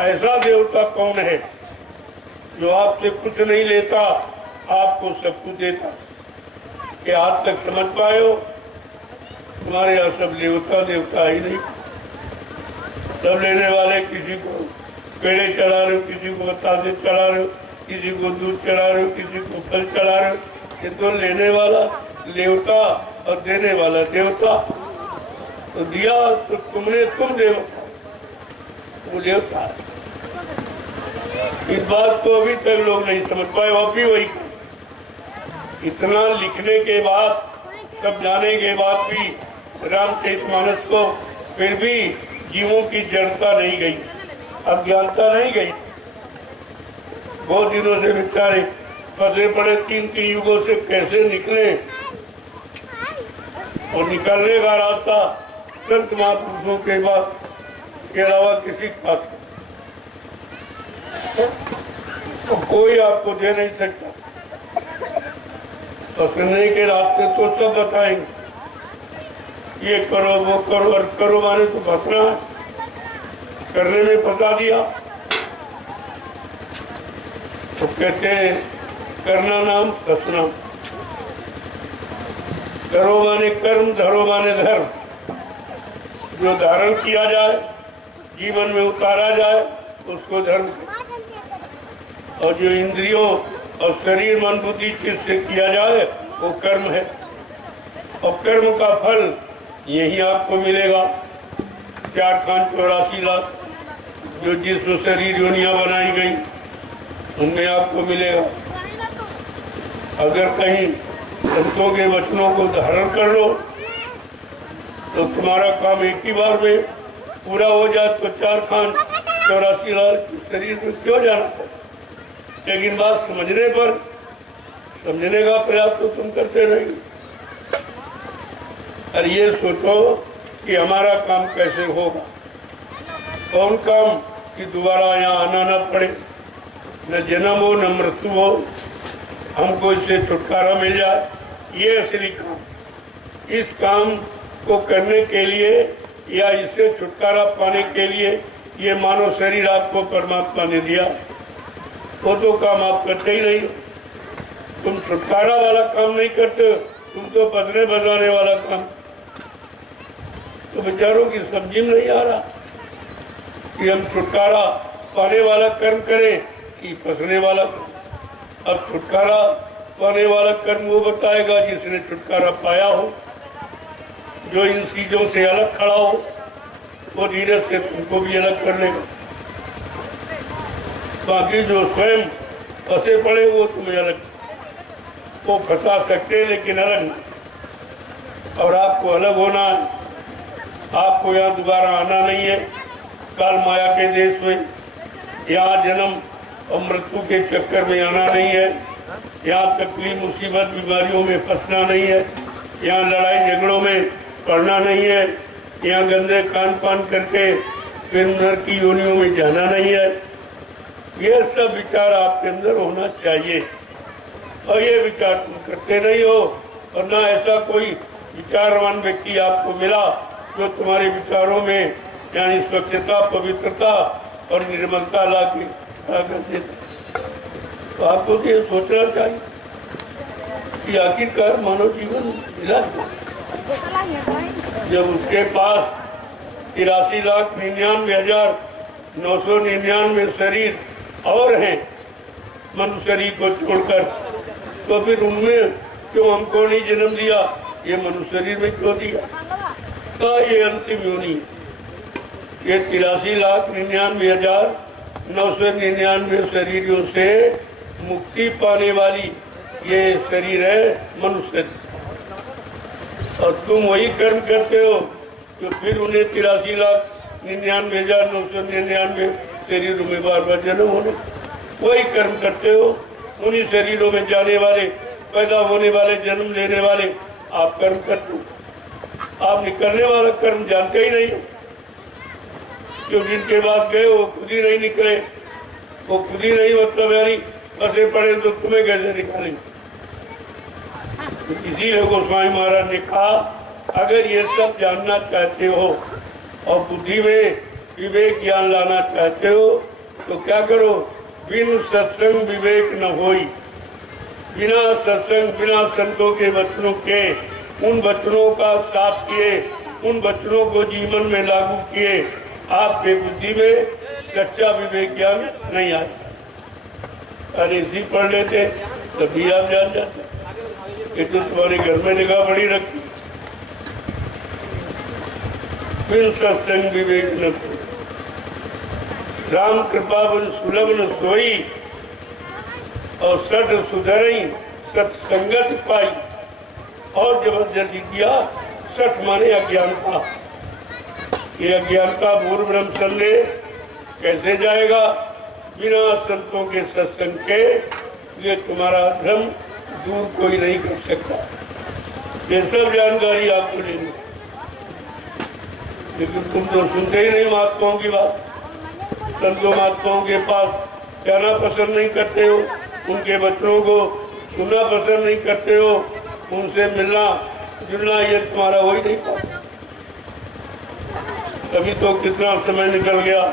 ऐसा देवता कौन है जो आपसे कुछ नहीं लेता, आपको सब कुछ देता? कि आज तक समझ पाए हो? तुम्हारे यहाँ सब देवता देवता ही नहीं। सब लेने वाले, किसी को पेड़े चढ़ा रहे हो, किसी को बतासे चढ़ा रहे हो, किसी को दूध चढ़ा रहे हो, किसी को फल चढ़ा रहे हो। ये तो लेने वाला देवता और देने वाला देवता। तो दिया तो तुमने, तुम देवता, वो देवता है। इस बात को अभी तक लोग नहीं समझ पाए। अब भी वही इतना लिखने के बाद, सब जाने के बाद भी रामचरितमानस को फिर भी जीवों की जड़ता नहीं गई, अज्ञानता नहीं गई। बहुत दिनों से बेचारे फंसे पड़े, 3 युगों से कैसे निकले। और निकलने का रास्ता संत महापुरुषों के बाद के अलावा किसी का तो कोई आपको दे नहीं सकता। फंसने के रास्ते तो सब बताएंगे, ये करो वो करो, और करो माने तो फंसना है, करने में फंसा दिया। तो कहते हैं करना नाम फंसना। करो माने कर्म, धरो माने धर्म। जो धारण किया जाए, जीवन में उतारा जाए, उसको धर्म। और जो इंद्रियों और शरीर मन बुद्धि चित्त से किया जाए वो कर्म है। और कर्म का फल यही आपको मिलेगा। 4,84 लाख जो जिसमें शरीर योनियां बनाई गई उनमें आपको मिलेगा। अगर कहीं संतों के वचनों को धारण कर लो तो तुम्हारा काम एक ही बार में पूरा हो जाए तो 4 खान 84 लाख शरीर में क्यों जाना था। लेकिन बात समझने पर समझने का प्रयास तो तुम करते नहीं। और ये सोचो कि हमारा काम कैसे होगा, कौन काम कि दोबारा यहाँ आना न पड़े, न जन्म हो न मृत्यु हो, हमको इससे छुटकारा मिल जाए। ये असली काम। इस काम को करने के लिए या इससे छुटकारा पाने के लिए ये मानव शरीर आपको परमात्मा ने दिया, वो तो काम आप करते ही नहीं। तुम छुटकारा वाला काम नहीं करते, तुम तो बजने बजाने वाला काम। तो बेचारों की समझ में नहीं आ रहा कि हम छुटकारा पाने वाला कर्म करें कि फंसने वाला। अब छुटकारा पाने वाला कर्म वो बताएगा जिसने छुटकारा पाया हो, जो इन चीजों से अलग खड़ा हो, वो धीरे से तुमको भी अलग कर लेगा। बाकी जो स्वयं फंसे पड़े वो तुम्हें अलग, वो फंसा सकते लेकिन अलग नहीं। और आपको अलग होना है, आपको यहाँ दोबारा आना नहीं है काल माया के देश में। यहाँ जन्म और मृत्यु के चक्कर में आना नहीं है, यहाँ तकलीफ मुसीबत बीमारियों में फंसना नहीं है, यहाँ लड़ाई झगड़ों में पड़ना नहीं है, यहाँ गंदे खान पान करके फिर नर की योनियों में जाना नहीं है। ये सब विचार आपके अंदर होना चाहिए और ये विचार तुम करते नहीं हो। और ना ऐसा कोई विचारवान व्यक्ति आपको मिला जो तुम्हारे विचारों में यानी स्वच्छता, पवित्रता और निर्मलता ला कर देता। तो आपको ये सोचना चाहिए कि आखिरकार मानव जीवन मिला जब उसके पास 83,99,999 शरीर और हैं मनुष्य शरीर को छोड़कर, तो फिर उनमें क्यों हमको नहीं जन्म दिया, ये मनुष्य शरीर में क्यों दिया। तो ये अंतिम योनि है। ये 83,99,999 शरीरों से मुक्ति पाने वाली ये शरीर है मनुष्य। और तुम वही कर्म करते हो तो फिर उन्हें 83,99,999 शरीरों में बार बार जन्म होने, वही कर्म करते हो। उन्हीं शरीरों में जाने वाले, पैदा होने वाले, जन्म लेने वाले आप कर्म करते हो। आप निकलने वाला कर्म जानते ही नहीं हो, क्यों जिनके बाद गए वो खुद ही नहीं निकले, वो खुद ही नहीं मतलब यानी फंसे पड़े तो तुम्हें कैसे निकालेंगे। तो इसीलिए गोस्वामी महाराज ने कहा अगर ये सब जानना चाहते हो और बुद्धि में विवेक ज्ञान लाना चाहते हो तो क्या करो, बिन सत्संग विवेक न होई। बिना सत्संग, बिना संतों के वचनों के, उन वचनों का साथ किए, उन वचनों को जीवन में लागू किए, आपके बुद्धि में सच्चा विवेक ज्ञान नहीं आया। अरे इसी पढ़ लेते तभी आप जान जाते कि तो तुम्हारे घर में निगाह बड़ी रखी। फिर सत्संग विवेक न राम कृपा बन सुलभ न सोई और सठ सुधरई सत्संगत पाई। और जबरदस्ती किया, सठ माने अज्ञानता। ये अज्ञानता मूल ब्रह्म संदेह कैसे जाएगा बिना संतों के सत्संग के। ये तुम्हारा धर्म दूर कोई नहीं कर सकता। ये सब जानकारी आपको लेनी, लेकिन तुम तो सुनते ही नहीं महात्माओं की बात। संतों महात्माओं के पास जाना पसंद नहीं करते हो, उनके बच्चों को सुनना पसंद नहीं करते हो, उनसे मिलना जुलना ये तुम्हारा हो ही नहीं पाता। अभी तो कितना समय निकल गया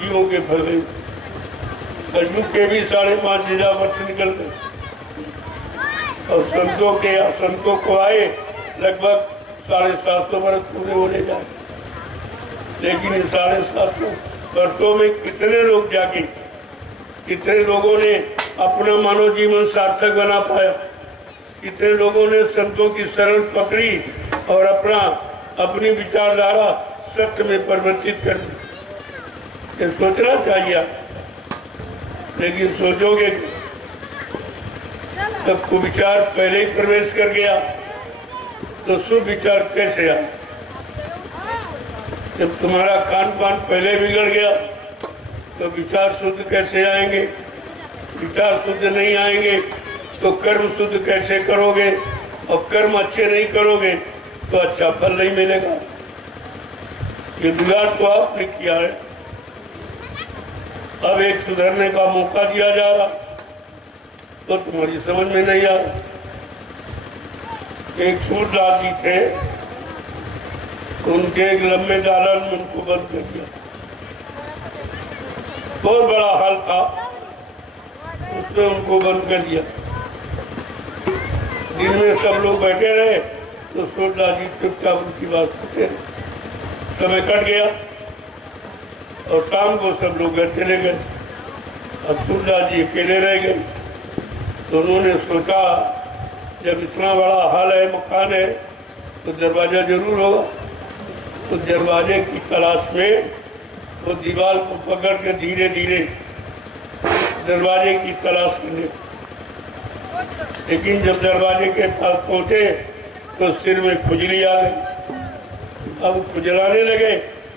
जीवों के फल गए, कलयुग के भी 5,500 वर्ष निकल गए और संतों के या संतों को आए लगभग 750 वर्ष पूरे होने जाए। लेकिन इन 750 वर्षों में कितने लोग जागे, कितने लोगों ने अपना मानव जीवन सार्थक बना पाया, कितने लोगों ने संतों की शरण पकड़ी और अपनी विचारधारा सत्य में परिवर्तित कर दी। ये सोचना चाहिए, लेकिन सोचोगे तब कुविचार पहले ही प्रवेश कर गया तो शुभ विचार कैसे आए। जब तुम्हारा खान पान पहले बिगड़ गया तो विचार शुद्ध कैसे आएंगे? विचार शुद्ध नहीं आएंगे तो कर्म शुद्ध कैसे करोगे? और कर्म अच्छे नहीं करोगे तो अच्छा फल नहीं मिलेगा। ये बिगाड़ तो आपने किया है। अब एक सुधरने का मौका दिया जा रहा तो तुम्हारी समझ में नहीं आ रहा। एक सूरदास जी थे, उनके एक लंबे दालन में उनको बंद कर दिया। बहुत बड़ा हाल था, उसने उनको बंद कर दिया। दिन में सब लोग बैठे रहे तो सूरदास जी चुपचाप उनकी बात सुनते रहे। समय कट गया और शाम को सब लोग घर चले गए। अब सूरदास जी अकेले रह गए तो उन्होंने सोचा जब इतना बड़ा हाल है, मकान है, तो दरवाजा जरूर होगा। तो दरवाजे की तलाश में वो दीवार को पकड़ के धीरे धीरे दरवाजे की तलाश करने, लेकिन जब दरवाजे के पास पहुंचे तो सिर में खुजली आ गई। अब खुजलाने लगे,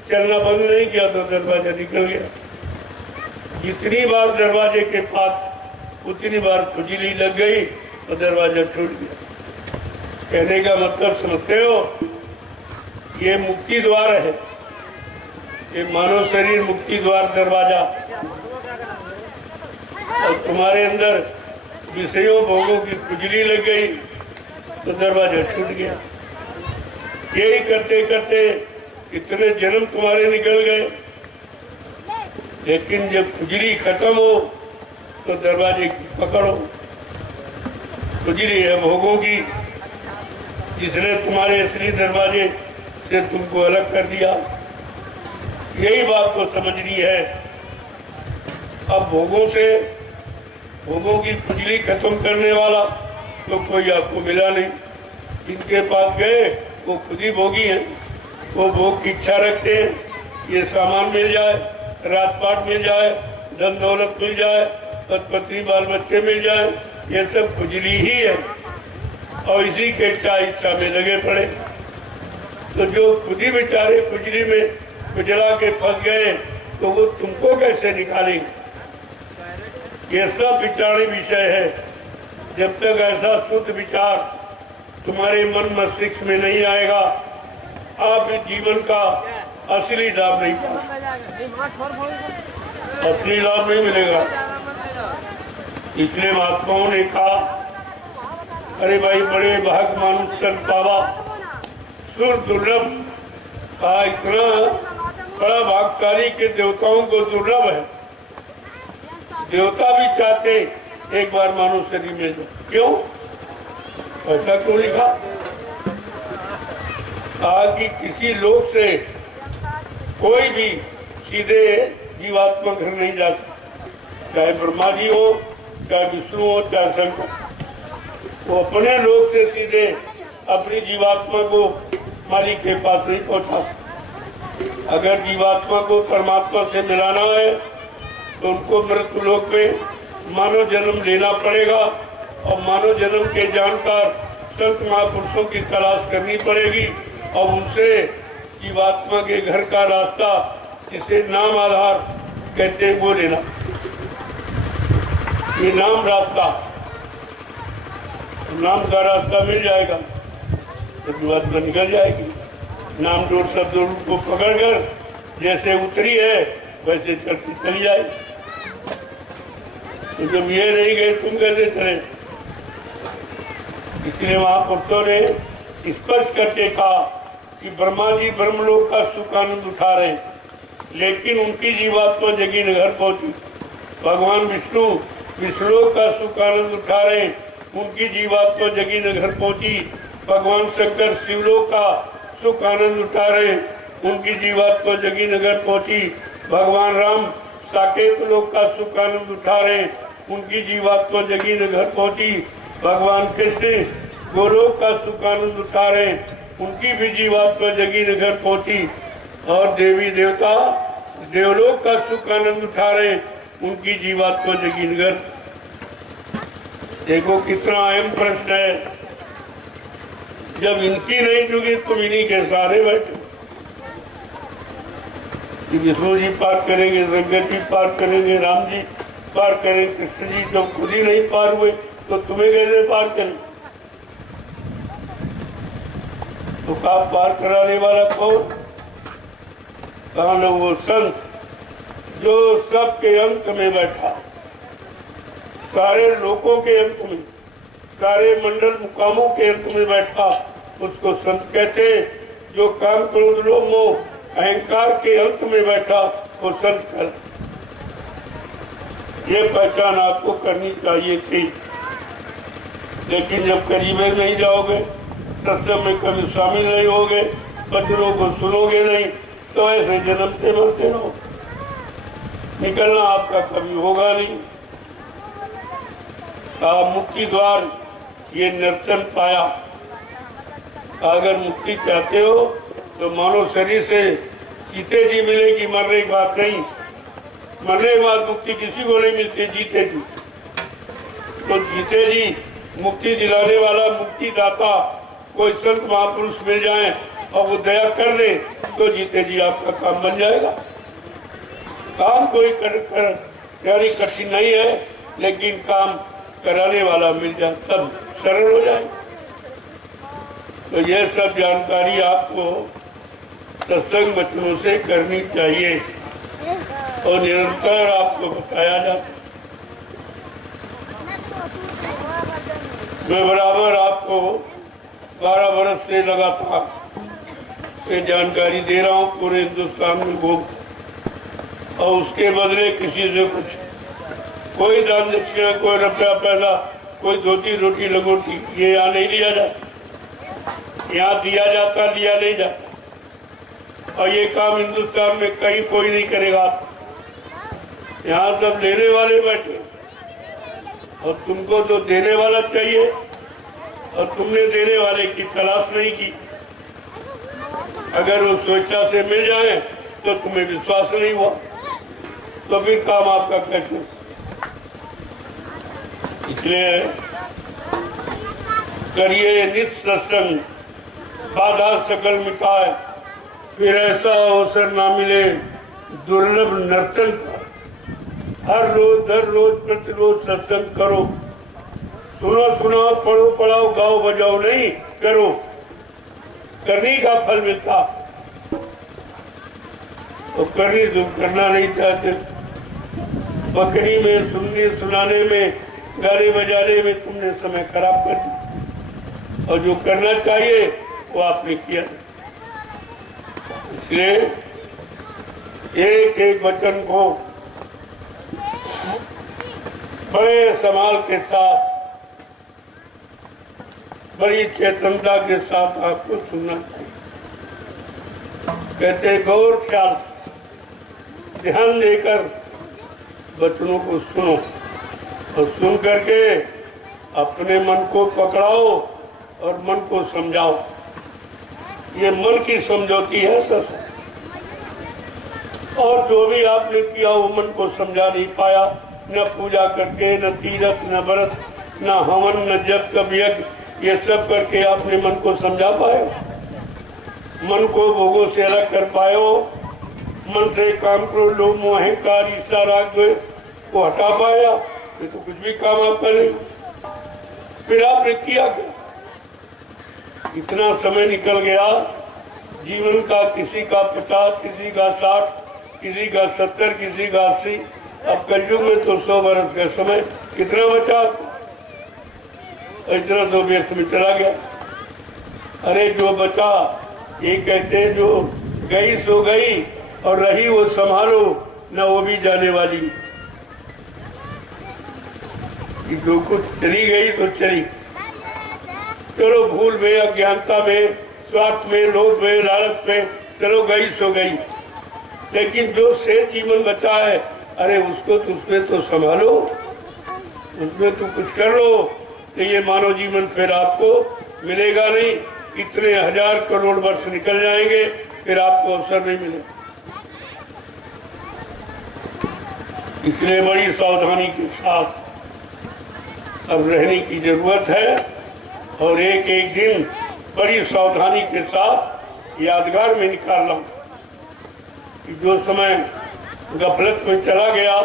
चलना बंद नहीं किया तो दरवाजा निकल गया। जितनी बार दरवाजे के पास उतनी बार खुजली लग गई तो दरवाजा छूट गया। कहने का मतलब समझते हो? ये मुक्ति द्वार है, ये मानव शरीर मुक्ति द्वार दरवाजा। और तुम्हारे अंदर विषयों भोगों की खुजली लग गई तो दरवाजा छूट गया। यही करते करते इतने जन्म तुम्हारे निकल गए, लेकिन जब खुजली खत्म हो तो दरवाजे की पकड़ो। खुजली है भोगों की, जिसने तुम्हारे असली दरवाजे से तुमको अलग कर दिया। यही बात तो समझनी है। अब भोगों की खुजली खत्म करने वाला तो कोई आपको मिला नहीं। जिनके पास गए वो खुद ही भोगी हैं, वो भोग की इच्छा रखते हैं, ये सामान मिल जाए, राजपाट मिल जाए, धन दौलत मिल जाए, पति पत्नी बाल बच्चे मिल जाए, ये सब खुजली ही है और इसी के इच्छा में लगे पड़े। तो जो खुद ही बेचारे खुजली में खुजला के फंस गए तो वो तुमको कैसे निकालेंगे? ये सब विचारणीय विषय है। जब तक ऐसा शुद्ध विचार तुम्हारे मन मस्तिष्क में नहीं आएगा, आप इस जीवन का असली लाभ नहीं पाओगे, असली लाभ नहीं मिलेगा। इसलिए महात्माओं ने कहा, अरे भाई बड़े भाग मानुष कर पावा सुर दुर्लभ। कहा इतना बड़ा भागशाली के देवताओं को दुर्लभ है। देवता भी चाहते एक बार मानव शरीर में जाए। क्यों? ऐसा क्यों लिखा? कहा कि किसी लोक से कोई भी सीधे जीवात्मा घर नहीं जा सकता, चाहे ब्रह्मा जी हो, चाहे विष्णु हो, चाहे शंकर। वो अपने लोक से सीधे अपनी जीवात्मा को मालिक के पास नहीं पहुंचा सकते। अगर जीवात्मा को परमात्मा से मिलाना है तो उनको मृत्यु लोक में मानव जन्म लेना पड़ेगा और मानव जन्म के जानकार संत महापुरुषों की तलाश करनी पड़ेगी और उनसे जीवात्मा के घर का रास्ता, जिसे नाम आधार कहते हैं, वो लेना। ये नाम रास्ता, नाम का रास्ता मिल जाएगा तो जीवात्मा निकल जाएगी। नाम जोड़ शब्द को पकड़कर जैसे उतरी है वैसे चलती चली जाए। तो जब ये नहीं गए तुम कैसे चले? इसलिए महापुरुषों ने स्पष्ट करके कहा कि ब्रह्मा जी ब्रह्मलोक का सुख आनंद उठा रहे, लेकिन उनकी जीवात्मा जगी नगर पहुंची। भगवान विष्णु विष्णुलोक का सुख आनंद उठा रहे, उनकी जीवात्मा जगी नगर पहुंची। भगवान शंकर शिवलोक का सुख आनंद उठा रहे, उनकी जीवात्मा जगी नगर पहुंची। भगवान राम साकेत लोक का सुख आनंद उठा रहे, उनकी जीवात्मा जगी नगर पहुंची। भगवान कृष्ण गोलोक का सुख आनंद उठा रहे, उनकी भी जीवात्मा जगी नगर पहुंची। और देवी देवता देवलोक का सुख आनंद उठा रहे, उनकी जीवात्मा जगी नगर। देखो कितना अहम प्रश्न है। जब इनकी नहीं जुगी तुम इन्हीं के सहारे बैठो। कि विष्णु जी पार करेंगे, शंकर जी पार करेंगे, राम जी पार करेंगे, कृष्ण जी जब खुद ही नहीं पार हुए तो तुम्हें कैसे पार करें? तो कहा पार कराने वाला कौन? कहा न वो संत जो सबके अंत में बैठा, सारे लोगों के अंत में, सारे मंडल मुकामों के अंत में बैठा, उसको संत कहते। जो काम क्रोध लोभ मोह अहंकार के अंत में बैठा वो संत कर। ये पहचान आपको करनी चाहिए थी, लेकिन जब करीब में नहीं जाओगे, सत्संग में कभी शामिल नहीं होगे, वचनों को सुनोगे नहीं, तो ऐसे जन्मते मरते रहो, निकलना आपका कभी होगा नहीं। मुक्ति द्वार ये नर्तन पाया। अगर मुक्ति चाहते हो तो मानव शरीर से जीते जी मिलेगी, मरने की बात नहीं। मरने के बाद मुक्ति किसी को नहीं मिलती, जीते जी। तो जीते जी मुक्ति दिलाने वाला मुक्ति दाता कोई संत महापुरुष मिल जाए और वो दया कर दे तो जीते जी आपका काम बन जाएगा। काम कोई यानी कठिन नहीं है, लेकिन काम कराने वाला मिल जाए तब सरल हो जाए। तो यह सब जानकारी आपको सत्संग वचनों से करनी चाहिए और निरंतर आपको बताया जाता। मैं बराबर आपको 12 वर्ष से लगातार ये जानकारी दे रहा हूँ पूरे हिंदुस्तान में घूम, और उसके बदले किसी से कुछ कोई दान दक्षिणा, कोई रुपया पैसा, कोई धोती रोटी लंगोटी ये यहाँ नहीं लिया जाता। यहाँ दिया जाता, लिया नहीं जाता। और ये काम हिंदुस्तान में कहीं कोई नहीं करेगा। यहाँ सब लेने वाले बैठे और तुमको तो देने वाला चाहिए, और तुमने देने वाले की तलाश नहीं की। अगर वो स्वेच्छा से मिल जाए तो तुम्हें विश्वास नहीं हुआ, तो फिर काम आपका कैसे? इसलिए करिए नित्य सत्संग, बाधा सकल मिटाए, फिर ऐसा अवसर ना मिले दुर्लभ नर्तन का। हर रोज हर रोज प्रतिरोज सत्संग करो, सुनो सुनाओ, पढ़ो पढ़ाओ, गाओ बजाओ नहीं करो, करने का फल मिलता। तो करनी तुम करना नहीं चाहते, बकरी में सुनने सुनाने में गाने बजाने में तुमने समय खराब कर दिया, और जो करना चाहिए वो आपने किया। इसलिए एक एक वचन को बड़े संभाल के साथ, बड़ी चेतनता के साथ आपको सुनना चाहिए। कहते गौर ख्याल ध्यान देकर वचनों को सुनो, और सुन करके अपने मन को पकड़ाओ और मन को समझाओ। ये मन की समझौती है सर, और जो भी आपने किया वो मन को समझा नहीं पाया, न पूजा करके, न तीरथ, न व्रत, न हवन, न जप तप यज्ञ, ये सब करके आपने मन को समझा पाए, मन को भोगों से अलग कर पाए हो, मन से काम क्रोध लोभ मोह अहंकार ईर्ष्या राग को हटा पाया, ये तो कुछ भी काम आपका नहीं। फिर आपने किया क्या? इतना समय निकल गया जीवन का, किसी का 50, किसी का 60, किसी का 70, किसी का 80, अब कलयुग में तो 100 वर्ष का समय कितना बचा? इतना तो व्यर्थ में चला गया। अरे जो बचा, ये कहते जो गई सो गई और रही वो संभालो, न वो भी जाने वाली। जो कुछ चली गई तो चली, चलो भूल में, अज्ञानता में, स्वार्थ में, लोभ में, लालच में, चलो गई सो गई। लेकिन जो शेष जीवन बचा है, अरे उसको तो उसमें तो संभालो, उसमें तो कुछ कर लो। तो ये मानव जीवन फिर आपको मिलेगा नहीं, इतने 1000 करोड़ वर्ष निकल जाएंगे, फिर आपको अवसर नहीं मिलेगा। इसलिए बड़ी सावधानी के साथ अब रहने की जरूरत है, और एक एक दिन बड़ी सावधानी के साथ यादगार में निकालना। कि जो समय गफलत में चला गया,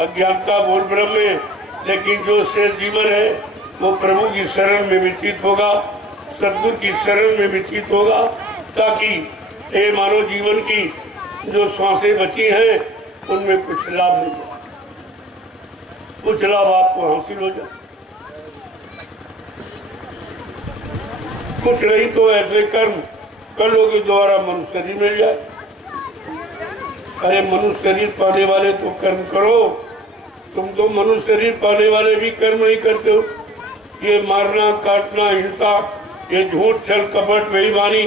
अज्ञानता बोल ब्रह्म में, लेकिन जो शेष जीवन है वो प्रभु की शरण में व्यतीत होगा, सदगुरु की शरण में व्यतीत होगा, ताकि ये मानव जीवन की जो श्वासें बची हैं उनमें कुछ लाभ मिल जाए, कुछ लाभ आपको हासिल हो जाए। कुछ नहीं तो ऐसे कर्म कर लो कि द्वारा मनुष्य शरीर मिल जाए। अरे मनुष्य शरीर पाने वाले तो कर्म करो, तुम तो मनुष्य शरीर पाने वाले भी कर्म नहीं करते हो। ये मारना, काटना, हिंसा, ये झूठ, छल, कपट, बेईमानी,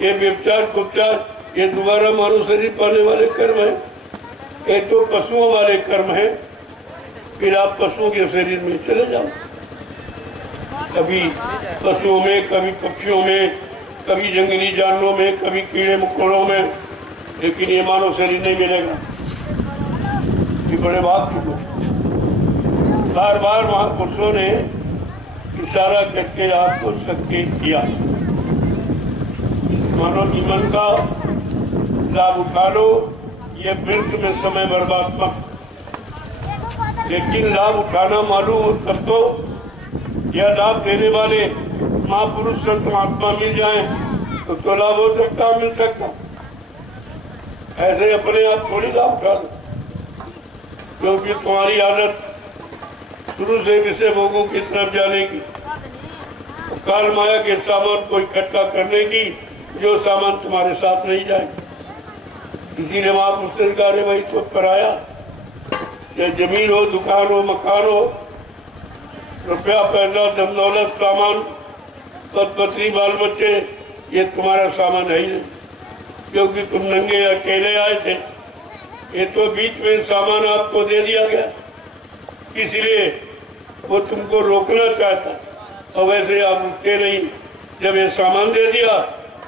ये व्यभिचार, कुपचार, ये दोबारा मानव शरीर पाने वाले कर्म है। ये तो पशुओं वाले कर्म है। फिर आप पशुओं के शरीर में चले जाओ, कभी पशुओं में, कभी पक्षियों में, कभी जंगली जानवरों में, कभी कीड़े मकोड़ों में, लेकिन ये मानव शरीर नहीं मिलेगा। ये बड़े बात की बार बार महापुरुषों ने इशारा करके आपको संकेत किया, इस मानव जीवन का लाभ उठा लो, ये व्यर्थ में समय बर्बाद मत। लेकिन लाभ उठाना मालूम हो तब तो, या लाभ देने वाले महापुरुष संत महात्मा मिल जाएं तो लाभ हो सकता, मिल सकता। ऐसे अपने आप थोड़ी लाभ उठा लो, क्योंकि तुम्हारी आदत शुरू से विषय भोगों की तरफ जाने की, तो काल माया के सामान को इकट्ठा करने की, जो सामान तुम्हारे साथ नहीं जाए। इसीलिए महापुरुष ने कहा, भाई तो कराया, चाहे जमीन हो, दुकान हो, मकान हो, रुपया, पैसा, धन दौलत, सामान, पद पत्नी, बाल बच्चे, ये तुम्हारा सामान है ही नहीं, क्योंकि तुम नंगे अकेले आए थे। ये तो बीच में सामान आपको दे दिया गया, इसलिए वो तुमको रोकना चाहता, और वैसे आप रुकते नहीं। जब ये सामान दे दिया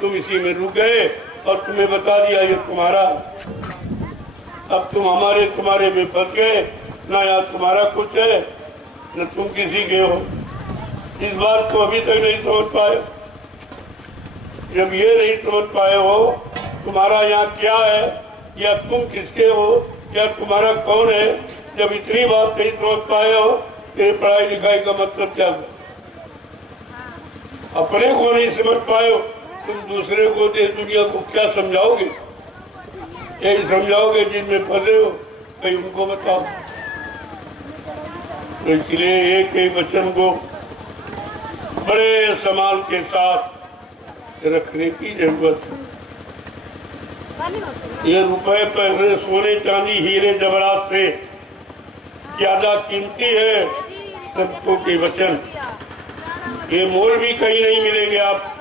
तुम इसी में रुक गए और तुम्हें बता दिया ये तुम्हारा। अब तुम हमारे तुम्हारे में फंस गए, ना यहाँ तुम्हारा कुछ है न तुम किसी के हो। इस बात को अभी तक नहीं समझ पाए। जब ये नहीं समझ पाए हो तुम्हारा यहाँ क्या है या तुम किसके हो या तुम्हारा कौन है, जब इतनी बात नहीं समझ पाए हो तो पढ़ाई लिखाई का मतलब क्या है? अपने को नहीं समझ पाए हो, तुम दूसरे को, देश दुनिया को क्या समझाओगे? यही समझाओगे जिनमें फंसे हो, कहीं उनको बताओ। तो इसलिए एक एक वचन को बड़े संभाल के साथ रखने की जरूरत है। ये रुपए, पैसे, सोने, चांदी, हीरे, जवाहरात से ज्यादा कीमती है संतों के वचन। ये मोल भी कहीं नहीं मिलेंगे आप।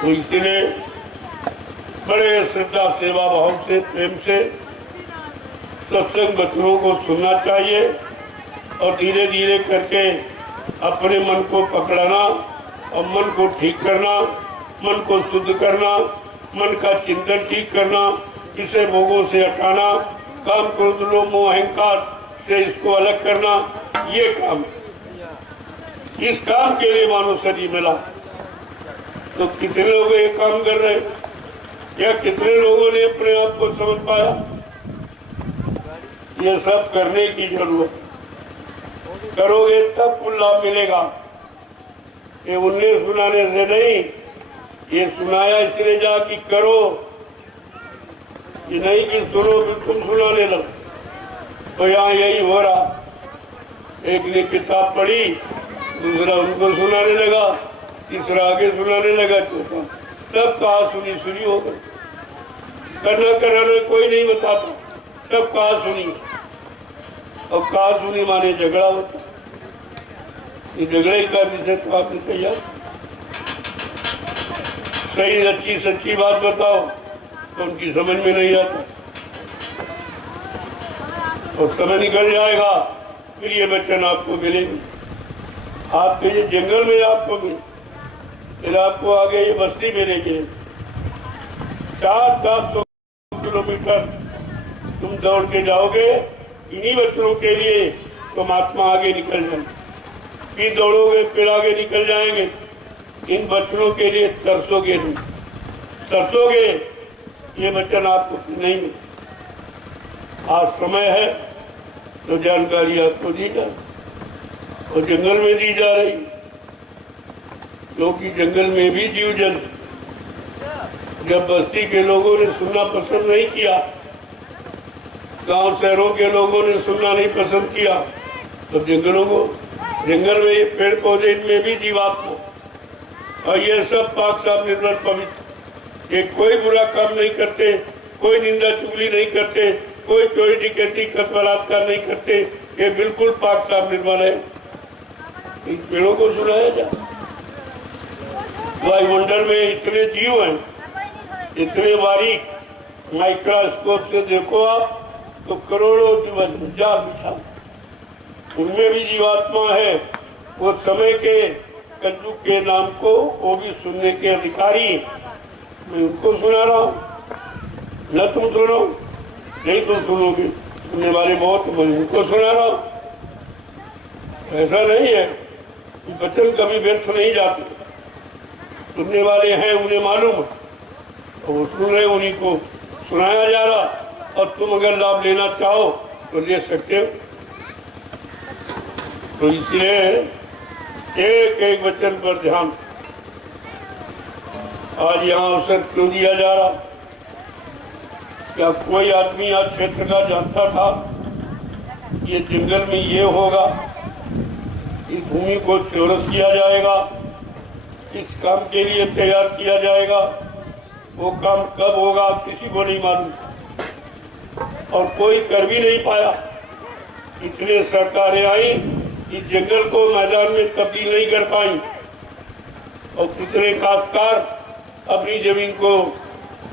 तो इसलिए बड़े श्रद्धा, सेवा भाव से, प्रेम से सत्संग वचनों को सुनना चाहिए और धीरे धीरे करके अपने मन को पकड़ना और मन को ठीक करना, मन को शुद्ध करना, मन का चिंतन ठीक करना, इसे भोगों से हटाना, काम, क्रोध, लोभ, मोह, अहंकार से इसको अलग करना, ये काम। इस काम के लिए मानव शरीर मिला। तो कितने लोग ये काम कर रहे हैं या कितने लोगों ने अपने आप को समझ पाया? ये सब करने की जरूरत। करोगे तब कुल लाभ मिलेगा। ये उन्हें सुनाने से नहीं, ये सुनाया इसलिए जा कि करो, ये नहीं कि सुनो फिर तुम सुनाने लगो। तो यहाँ यही हो रहा, एक ने किताब पढ़ी, दूसरा उनको सुनाने लगा, तीसरा आगे सुनाने लगा, चौथा सब कहा सुनी सुनी हो गई। करना कराना कोई नहीं बताता, सब कहा सुनी। और कहा सुनी माने झगड़ा होता। ये झगड़े का विषय तो आपने तैयार। सही अच्छी सच्ची बात बताओ तो उनकी समझ में नहीं आता, और समय निकल जाएगा फिर ये वचन आपको मिलेंगे। आपके ये जंगल में आपको मिले, फिर आपको आगे ये बस्ती मिलेगी। 400 किलोमीटर तुम दौड़ के जाओगे इन्हीं वचनों के लिए, तो महात्मा आगे निकल जाएंगे। फिर दौड़ोगे फिर आगे निकल जाएंगे। इन वचनों के लिए तरसोगे नहीं, तरसोगे ये वचन आपको नहीं मिला। आज समय है तो जानकारी आपको दी जा और जंगल में दी जा रही, क्योंकि जंगल में भी जीव जंतु, जब बस्ती के लोगों ने सुनना पसंद नहीं किया, गांव शहरों के लोगों ने सुनना नहीं पसंद किया, तो जंगल में ये पेड़ पौधे, इनमें भी जीवात्मा, और ये सब पाक साफ निर्मल पवित्र, ये कोई बुरा काम नहीं करते, कोई निंदा चुगली नहीं करते, कोई चोरी डकैती कत्ल बलात्कार नहीं करते, ये बिल्कुल पाक साफ निर्मल है। इन पेड़ों को सुनाया जाए। वायुमंडल में इतने जीव हैं, इतने बारीक, माइक्रोस्कोप से देखो आप तो करोड़ों जीव, उनमें भी जीवात्मा है। वो समय के कलयुग के नाम को वो भी सुनने के अधिकारी, मैं उनको सुना रहा हूँ। न तुम सुनो, नहीं तुम सुनोगे, सुनने वाले बहुत, मैं उनको सुना रहा हूँ। ऐसा नहीं है, वचन कभी व्यर्थ नहीं जाते, सुनने वाले हैं, उन्हें मालूम है, और वो सुन रहे, उन्हीं को सुनाया जा रहा, और तुम अगर लाभ लेना चाहो तो ले सकते हो। तो इसलिए एक एक वचन पर ध्यान। आज यहाँ अवसर क्यों दिया जा रहा? क्या कोई आदमी आज क्षेत्र का जानता था ये जंगल में ये होगा, इस भूमि को चौरस किया जाएगा, इस काम के लिए तैयार किया जाएगा, वो काम कब होगा किसी को नहीं मालूम, और कोई कर भी नहीं पाया। इतने सरकारें आई, इस जंगल को मैदान में तब्दील नहीं कर पाई, और कितने काश्तकार अपनी जमीन को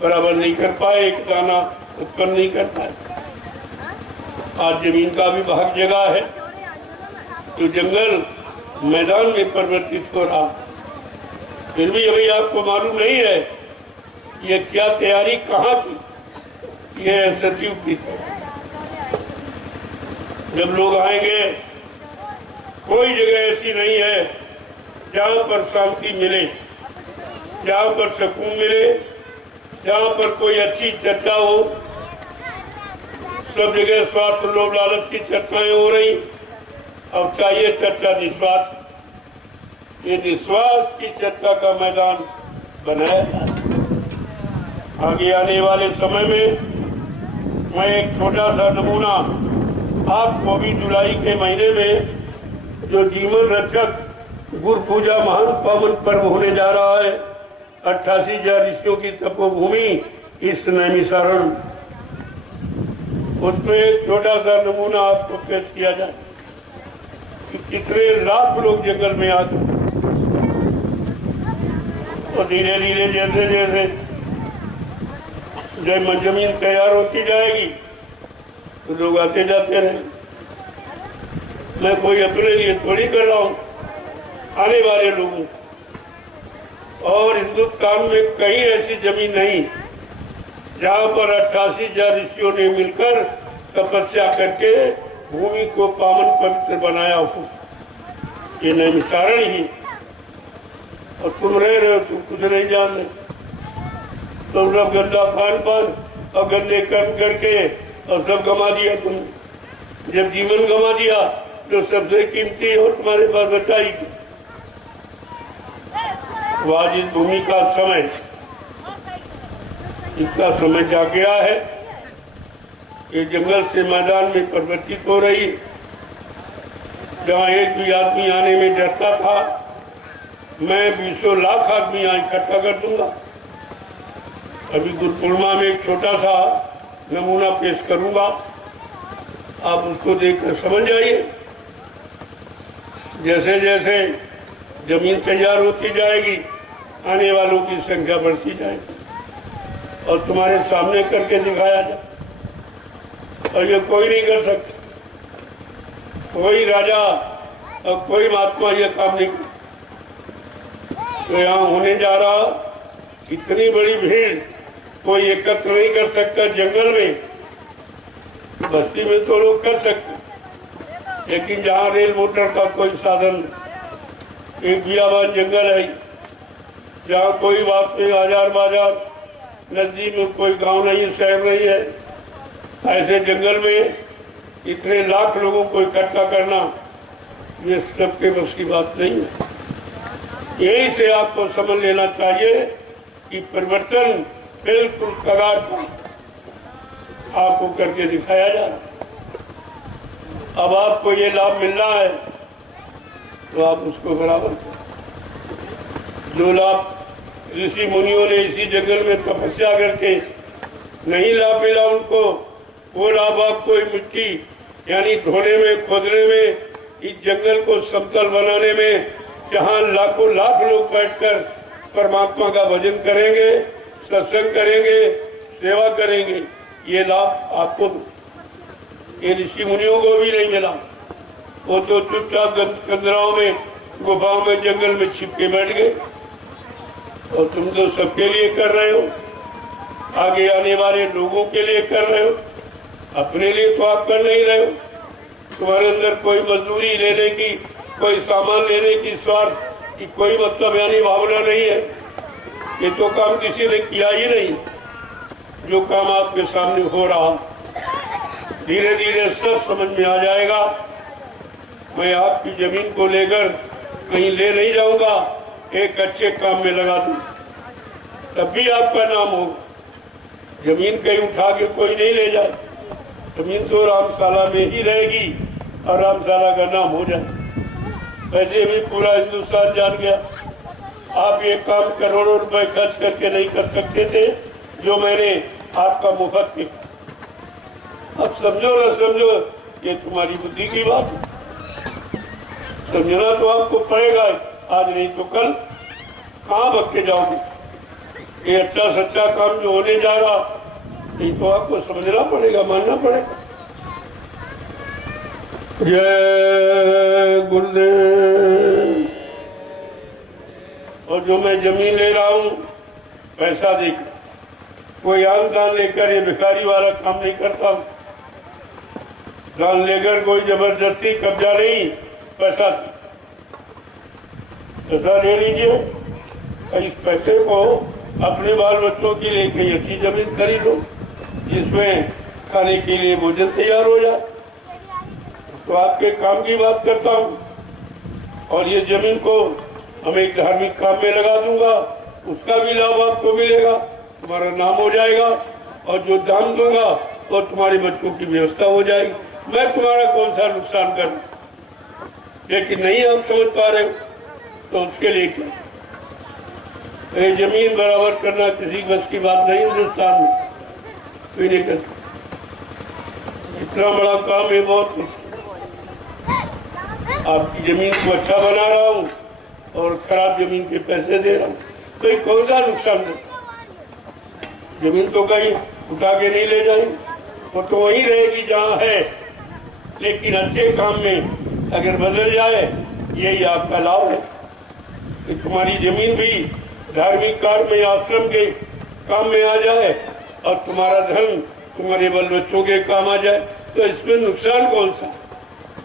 बराबर नहीं कर पाए, एक दाना उत्पन्न नहीं कर पाए। आज जमीन का भी भाग जगह है, तो जंगल मैदान में परिवर्तित हो रहा, फिर भी अभी आपको मालूम नहीं है ये क्या तैयारी कहाँ की। ये सचिव की, जब लोग आएंगे, कोई जगह ऐसी नहीं है जहाँ पर शांति मिले, जहाँ पर सुकून मिले, जहाँ पर कोई अच्छी चर्चा हो। सब जगह स्वार्थ लोभ लालच की चर्चाएं हो रही, अब चाहिए चर्चा निस्वार्थ। ये निस्वार्थ की चर्चा का मैदान बनाया जाए। आगे आने वाले समय में मैं एक छोटा सा नमूना आपको भी जुलाई के महीने में जो जीवन रक्षक गुरु पूजा महान पावन पर्व होने जा रहा है, 88,000 ऋषियों की तपोभूमि इस नैमिषारण्य, उसमें एक छोटा सा नमूना आपको पेश किया जाए कि कितने लाख लोग जंगल में आते, और धीरे धीरे जैसे जैसे जब जमीन तैयार होती जाएगी तो लोग आते जाते रहे। मैं कोई अपने लिए थोड़ी कर रहा हूँ, आने वाले लोगों, और हिंदुस्तान में कहीं ऐसी जमीन नहीं जहाँ पर 88,000 ऋषियों ने मिलकर तपस्या करके भूमि को पावन पवित्र बनाया हो। ये नैमिषारण्य ही, और तुम रह रहे हो, तुम कुछ नहीं जान रहे, तुम सब गंदा खान पान और गंदे कर्म करके और सब गंवा दिया। तुम जब जीवन गंवा दिया जो सबसे कीमती है और तुम्हारे पास बचा ही, आज इस भूमि का समय, इसका समय जा गया है। ये जंगल से मैदान में परिवर्तित हो रही, जहाँ एक भी आदमी आने में डरता था, मैं 20 लाख आदमी यहाँ इकट्ठा कर दूंगा। अभी गुरु पूर्णिमा में एक छोटा सा नमूना पेश करूंगा, आप उसको देखकर समझ जाइए। जैसे जैसे जमीन तैयार होती जाएगी, आने वालों की संख्या बढ़ती जाएगी, और तुम्हारे सामने करके दिखाया जाए, और ये कोई नहीं कर सकता, कोई राजा और कोई महात्मा ये काम नहीं कर। तो यहाँ होने जा रहा, इतनी बड़ी भीड़ कोई एकत्र नहीं कर सकता। जंगल में, बस्ती में तो लोग कर सकते, लेकिन जहाँ रेल मोटर का कोई साधन, एक बियाबान जंगल है, जहाँ कोई बात में हजार बाजार नजदीक में कोई गांव नहीं, शहर नहीं है, ऐसे जंगल में इतने लाख लोगों को इकट्ठा करना ये सबके बस की बात नहीं है। यही से आपको समझ लेना चाहिए कि परिवर्तन बिल्कुल कगार पर आपको करके दिखाया जा रहा है। अब आपको ये लाभ मिल रहा है तो आप उसको बराबर करें। जो लाभ ऋषि मुनियों ने इसी जंगल में तपस्या करके नहीं लाभ मिला उनको, वो लाभ आपको मिट्टी यानी ढोने में, खोदने में, इस जंगल को समतल बनाने में, जहाँ लाखों लाख लोग बैठकर परमात्मा का भजन करेंगे, सत्संग करेंगे, सेवा करेंगे, ये लाभ आपको, ये ऋषि मुनियों को भी नहीं मिला। वो तो चुपचाप कंदराओं में, गुफाओं में, जंगल में छिप के बैठ गए। और तुम तो सबके लिए कर रहे हो, आगे आने वाले लोगों के लिए कर रहे हो, अपने लिए तो आप कर नहीं रहे हो। तुम्हारे अंदर कोई मजदूरी लेने की, कोई सामान लेने की स्वार्थ की कोई मतलब यानी भावना नहीं है। ये तो काम किसी ने किया ही नहीं, जो काम आपके सामने हो रहा। धीरे धीरे सब समझ में आ जाएगा। मैं आपकी जमीन को लेकर कहीं ले नहीं जाऊंगा, एक अच्छे काम में लगा दूं, तब भी आपका नाम होगा। जमीन कहीं उठा के कोई नहीं ले जाए, जमीन तो रामशाला में ही रहेगी और रामशाला का नाम हो जाए। वैसे भी पूरा हिंदुस्तान जान गया आप ये काम करोड़ों रुपए खर्च करके नहीं कर सकते थे, जो मैंने आपका मुफ्त किया। अब समझो ना समझो, ये तुम्हारी बुद्धि की बात है। समझना तो आपको पड़ेगा, आज नहीं तो कल। कहाँ भग के जाओगे? ये अच्छा सच्चा काम जो होने जा रहा, ये तो आपको समझना पड़ेगा, मानना पड़ेगा। जय गुरुदेव। और जो मैं जमीन ले रहा हूँ पैसा देकर, कोई आन दान लेकर ये भिखारी वाला काम नहीं करता हूँ। दान लेकर कोई जबरदस्ती कब्जा नहीं, पैसा ले लीजिए। इस पैसे को अपने बाल बच्चों के लिए कहीं अच्छी जमीन खरीदो, जिसमें खाने के लिए भोजन तैयार हो जाए। तो आपके काम की बात करता हूँ। और ये जमीन को हम एक धार्मिक काम में लगा दूंगा, उसका भी लाभ आपको मिलेगा, तुम्हारा नाम हो जाएगा। और जो दान दूंगा वो तुम्हारे बच्चों की व्यवस्था हो जाएगी। मैं तुम्हारा कौन सा नुकसान करूं? लेकिन नहीं आप समझ पा रहे हो, तो उसके लिए क्या? ये जमीन बराबर करना किसी बस की बात नहीं, हिंदुस्तान में कोई नहीं करता। इतना बड़ा काम है, बहुत कुछ। आपकी जमीन को अच्छा बना रहा हूँ और खराब जमीन के पैसे दे रहा हूँ, तो ये कौन सा नुकसान है? जमीन तो कहीं उठा के नहीं ले जाएगी, वो तो वहीं रहेगी जहाँ है। लेकिन अच्छे काम में अगर बदल जाए, यही आपका लाभ है कि तुम्हारी जमीन भी धार्मिक कार्य में, आश्रम के काम में आ जाए और तुम्हारा धन तुम्हारे बल बच्चों के काम आ जाए। तो इसमें नुकसान कौन सा?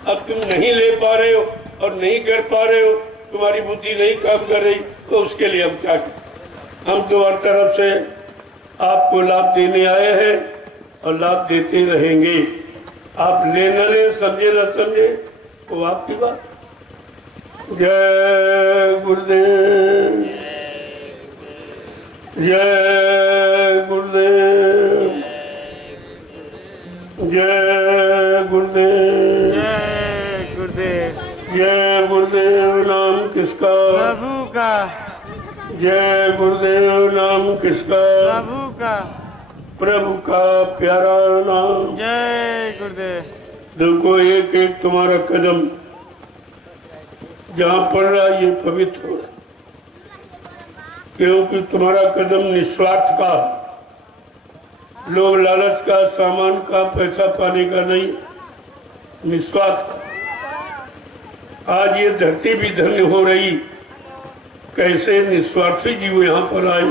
अब तुम नहीं ले पा रहे हो और नहीं कर पा रहे हो, तुम्हारी बुद्धि नहीं काम कर रही, तो उसके लिए हम क्या करें? हम तो हर तरफ से आपको लाभ देने आए हैं और लाभ देते रहेंगे। आप ले न ले, समझे न समझे, वो आपकी बात। जय गुरुदेव, जय गुरुदेव, जय गुरुदेव, जय गुरुदेव। जय गुरुदेव। नाम किसका? प्रभु का। जय गुरुदेव। नाम किसका? प्रभु का। प्रभु का प्यारा नाम। जय गुरुदेव। देखो, एक एक तुम्हारा कदम जहाँ पड़ रहा है ये पवित्र हो रहा है, क्योंकि तुम्हारा कदम निस्वार्थ का, लोग लालच का, सामान का, पैसा पाने का नहीं, निस्वार्थ का। आज ये धरती भी धन्य हो रही, कैसे निस्वार्थी जीव यहाँ पर आए।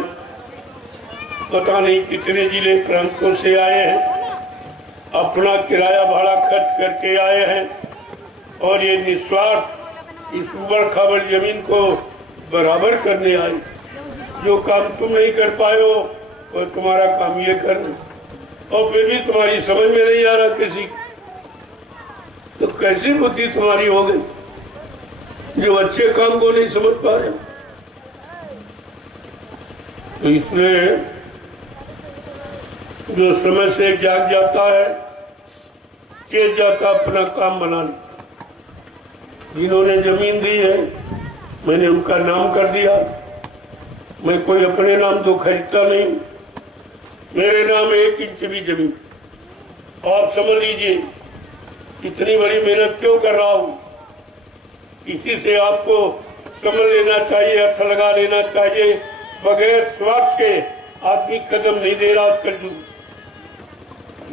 पता नहीं कितने जिले प्रांतों से आए हैं, अपना किराया भाड़ा खर्च करके आए हैं, और ये निस्वार्थ इस उबड़ खाबड़ जमीन को बराबर करने आए। जो काम तुम नहीं कर पाए हो, और तुम्हारा काम ये करना, और फिर भी तुम्हारी समझ में नहीं आ रहा किसी की, तो कैसी बुद्धि तुम्हारी हो गई जो अच्छे काम को नहीं समझ पा रहे। तो इसलिए जो समय से जाग जाता है, चेत जाता अपना काम बनाने। जिन्होंने जमीन दी है मैंने उनका नाम कर दिया। मैं कोई अपने नाम तो खरीदता नहीं, मेरे नाम 1 इंच भी जमीन। आप समझ लीजिए इतनी बड़ी मेहनत क्यों कर रहा हूं। इसी से आपको समझ लेना चाहिए, अर्थ लगा लेना चाहिए। बगैर स्वार्थ के आदमी कदम नहीं दे रहा कर दूं,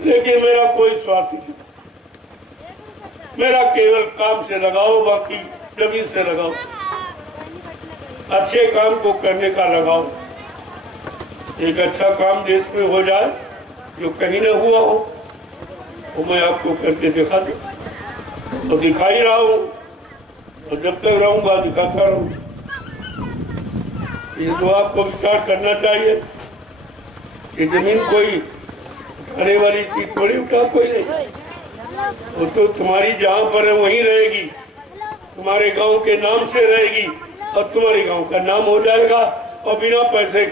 लेकिन मेरा कोई स्वार्थ नहीं, मेरा केवल काम से लगाओ, बाकी जमीन से लगाओ, अच्छे काम को करने का लगाओ। एक अच्छा काम देश में हो जाए जो कहीं न हुआ हो, वो मैं आपको करके दिखा दूं, तो दिखा ही रहा हूं, और जब तक रहूंगा दिखाता रहूं। ये तो आपको विचार करना चाहिए कि जमीन कोई खाने वाली चीज थोड़ी उठा कोई नहीं, वो तो तुम्हारी जहाँ पर है वहीं रहेगी, तुम्हारे गांव के नाम से रहेगी, और तुम्हारे गांव का नाम हो जाएगा। और बिना पैसे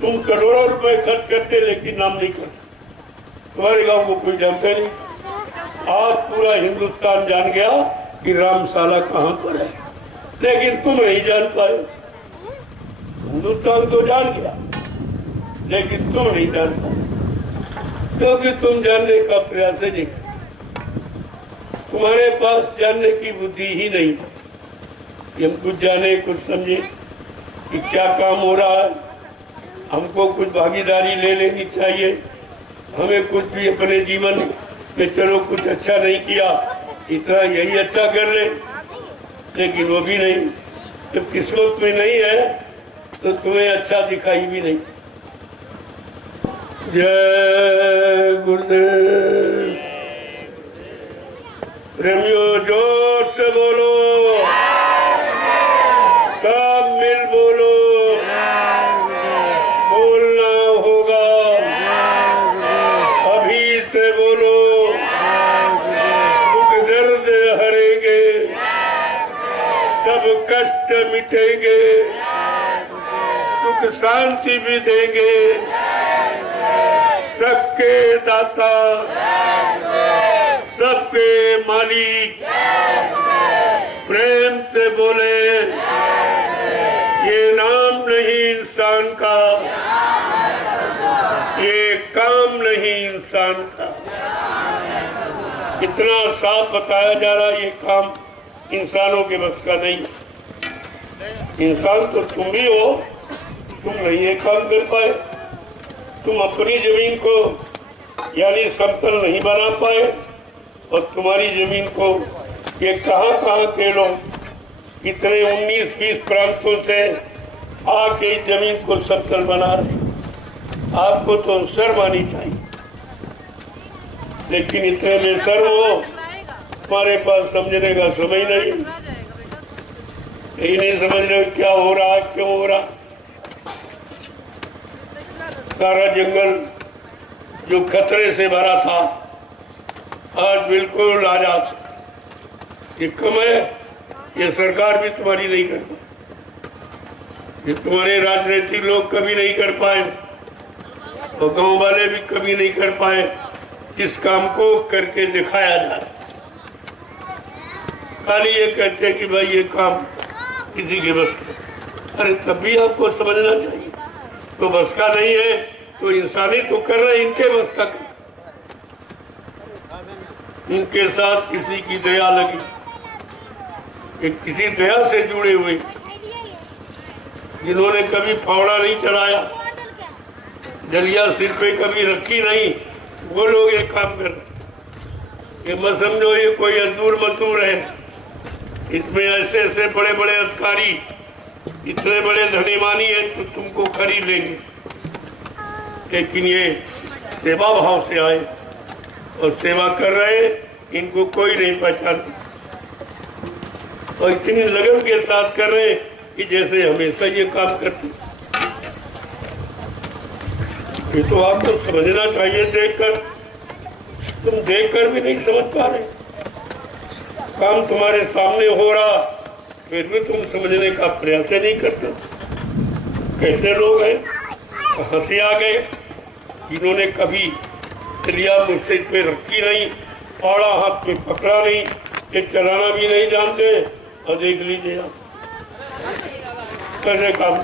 तुम करोड़ों रुपए खर्च करते लेकिन नाम नहीं करते, तुम्हारे गांव को कोई जानता नहीं। आज पूरा हिंदुस्तान जान गया कि रामशाला कहाँ पर है, लेकिन तुम नहीं जान पाए। हिंदुस्तान तो जान गया लेकिन तुम नहीं जान पाए, क्योंकि तुम जानने का प्रयास ही नहीं, तुम्हारे पास जानने की बुद्धि ही नहीं कि हम कुछ जाने कुछ समझे कि क्या काम हो रहा है। हमको कुछ भागीदारी ले लेनी चाहिए, हमें कुछ भी अपने जीवन में चलो कुछ अच्छा नहीं किया, इतना यही अच्छा कर ले, लेकिन वो भी नहीं। जब किस्मत में नहीं है तो तुम्हें अच्छा दिखाई भी नहीं। जय गुरुदेव। प्रेमियों जोर से बोलो, सब मिल बोलो, बोलना होगा, अभी से बोलो। दुख दर्द हरेंगे, सब कष्ट मिटेंगे, सुख शांति भी देंगे। सबके दाता, सबके मालिक, प्रेम से बोले, ये नाम नहीं इंसान का, ये काम नहीं इंसान का। इतना साफ बताया जा रहा है, ये काम इंसानों के बस का नहीं। इंसान तो तुम भी हो, तुम नहीं ये काम कर पाए, तुम अपनी जमीन को यानी समतल नहीं बना पाए, और तुम्हारी जमीन को ये कहाँ के लोग इतने 19-20 प्रांतों से आके इस जमीन को समतल बना रहे। आपको तो शर्म आनी चाहिए, लेकिन इतने बेशर्म हो, हमारे पास समझने का समय नहीं, यही नहीं समझ रहे क्या हो रहा है, क्यों हो रहा। सारा जंगल जो खतरे से भरा था आज बिल्कुल आजाद। ये कम है, ये सरकार भी तुम्हारी नहीं कर पाई, ये तुम्हारे राजनीतिक लोग कभी नहीं कर पाए, और गांव वाले भी कभी नहीं कर पाए। इस काम को करके दिखाया जाए, खाली ये कहते कि भाई ये काम किसी के बस का। अरे तब भी आपको समझना चाहिए, तो बस का नहीं है तो इंसानी तो कर रहे, इनके बस का। इनके साथ किसी की दया लगी, किसी दया से जुड़े हुए, जिन्होंने कभी फावड़ा नहीं चढ़ाया, जलिया सिर पे कभी रखी नहीं, वो लोग ये काम कर रहे। ये मत समझो ये कोई अजूर मजदूर है, इसमें ऐसे ऐसे बड़े बड़े अधिकारी, इतने बड़े धनीमानी है तो तुमको खरीद लेंगे, लेकिन ये सेवा भाव से आए और सेवा कर रहे, इनको कोई नहीं पहचानता, और इतनी लगन के साथ कर रहे कि जैसे हमेशा ये काम करते। ये तो आपको समझना चाहिए। देखकर तुम देखकर भी नहीं समझ पा रहे, काम तुम्हारे सामने हो रहा फिर भी तुम समझने का प्रयास नहीं करते। कैसे लोग हैं? हंसी आ गए, इन्होंने कभी लिया मुझसे पे रखी नहीं, फाड़ा हाथ पे पकड़ा नहीं, ये चलाना भी नहीं जानते। और देख लीजिए आप कैसे काम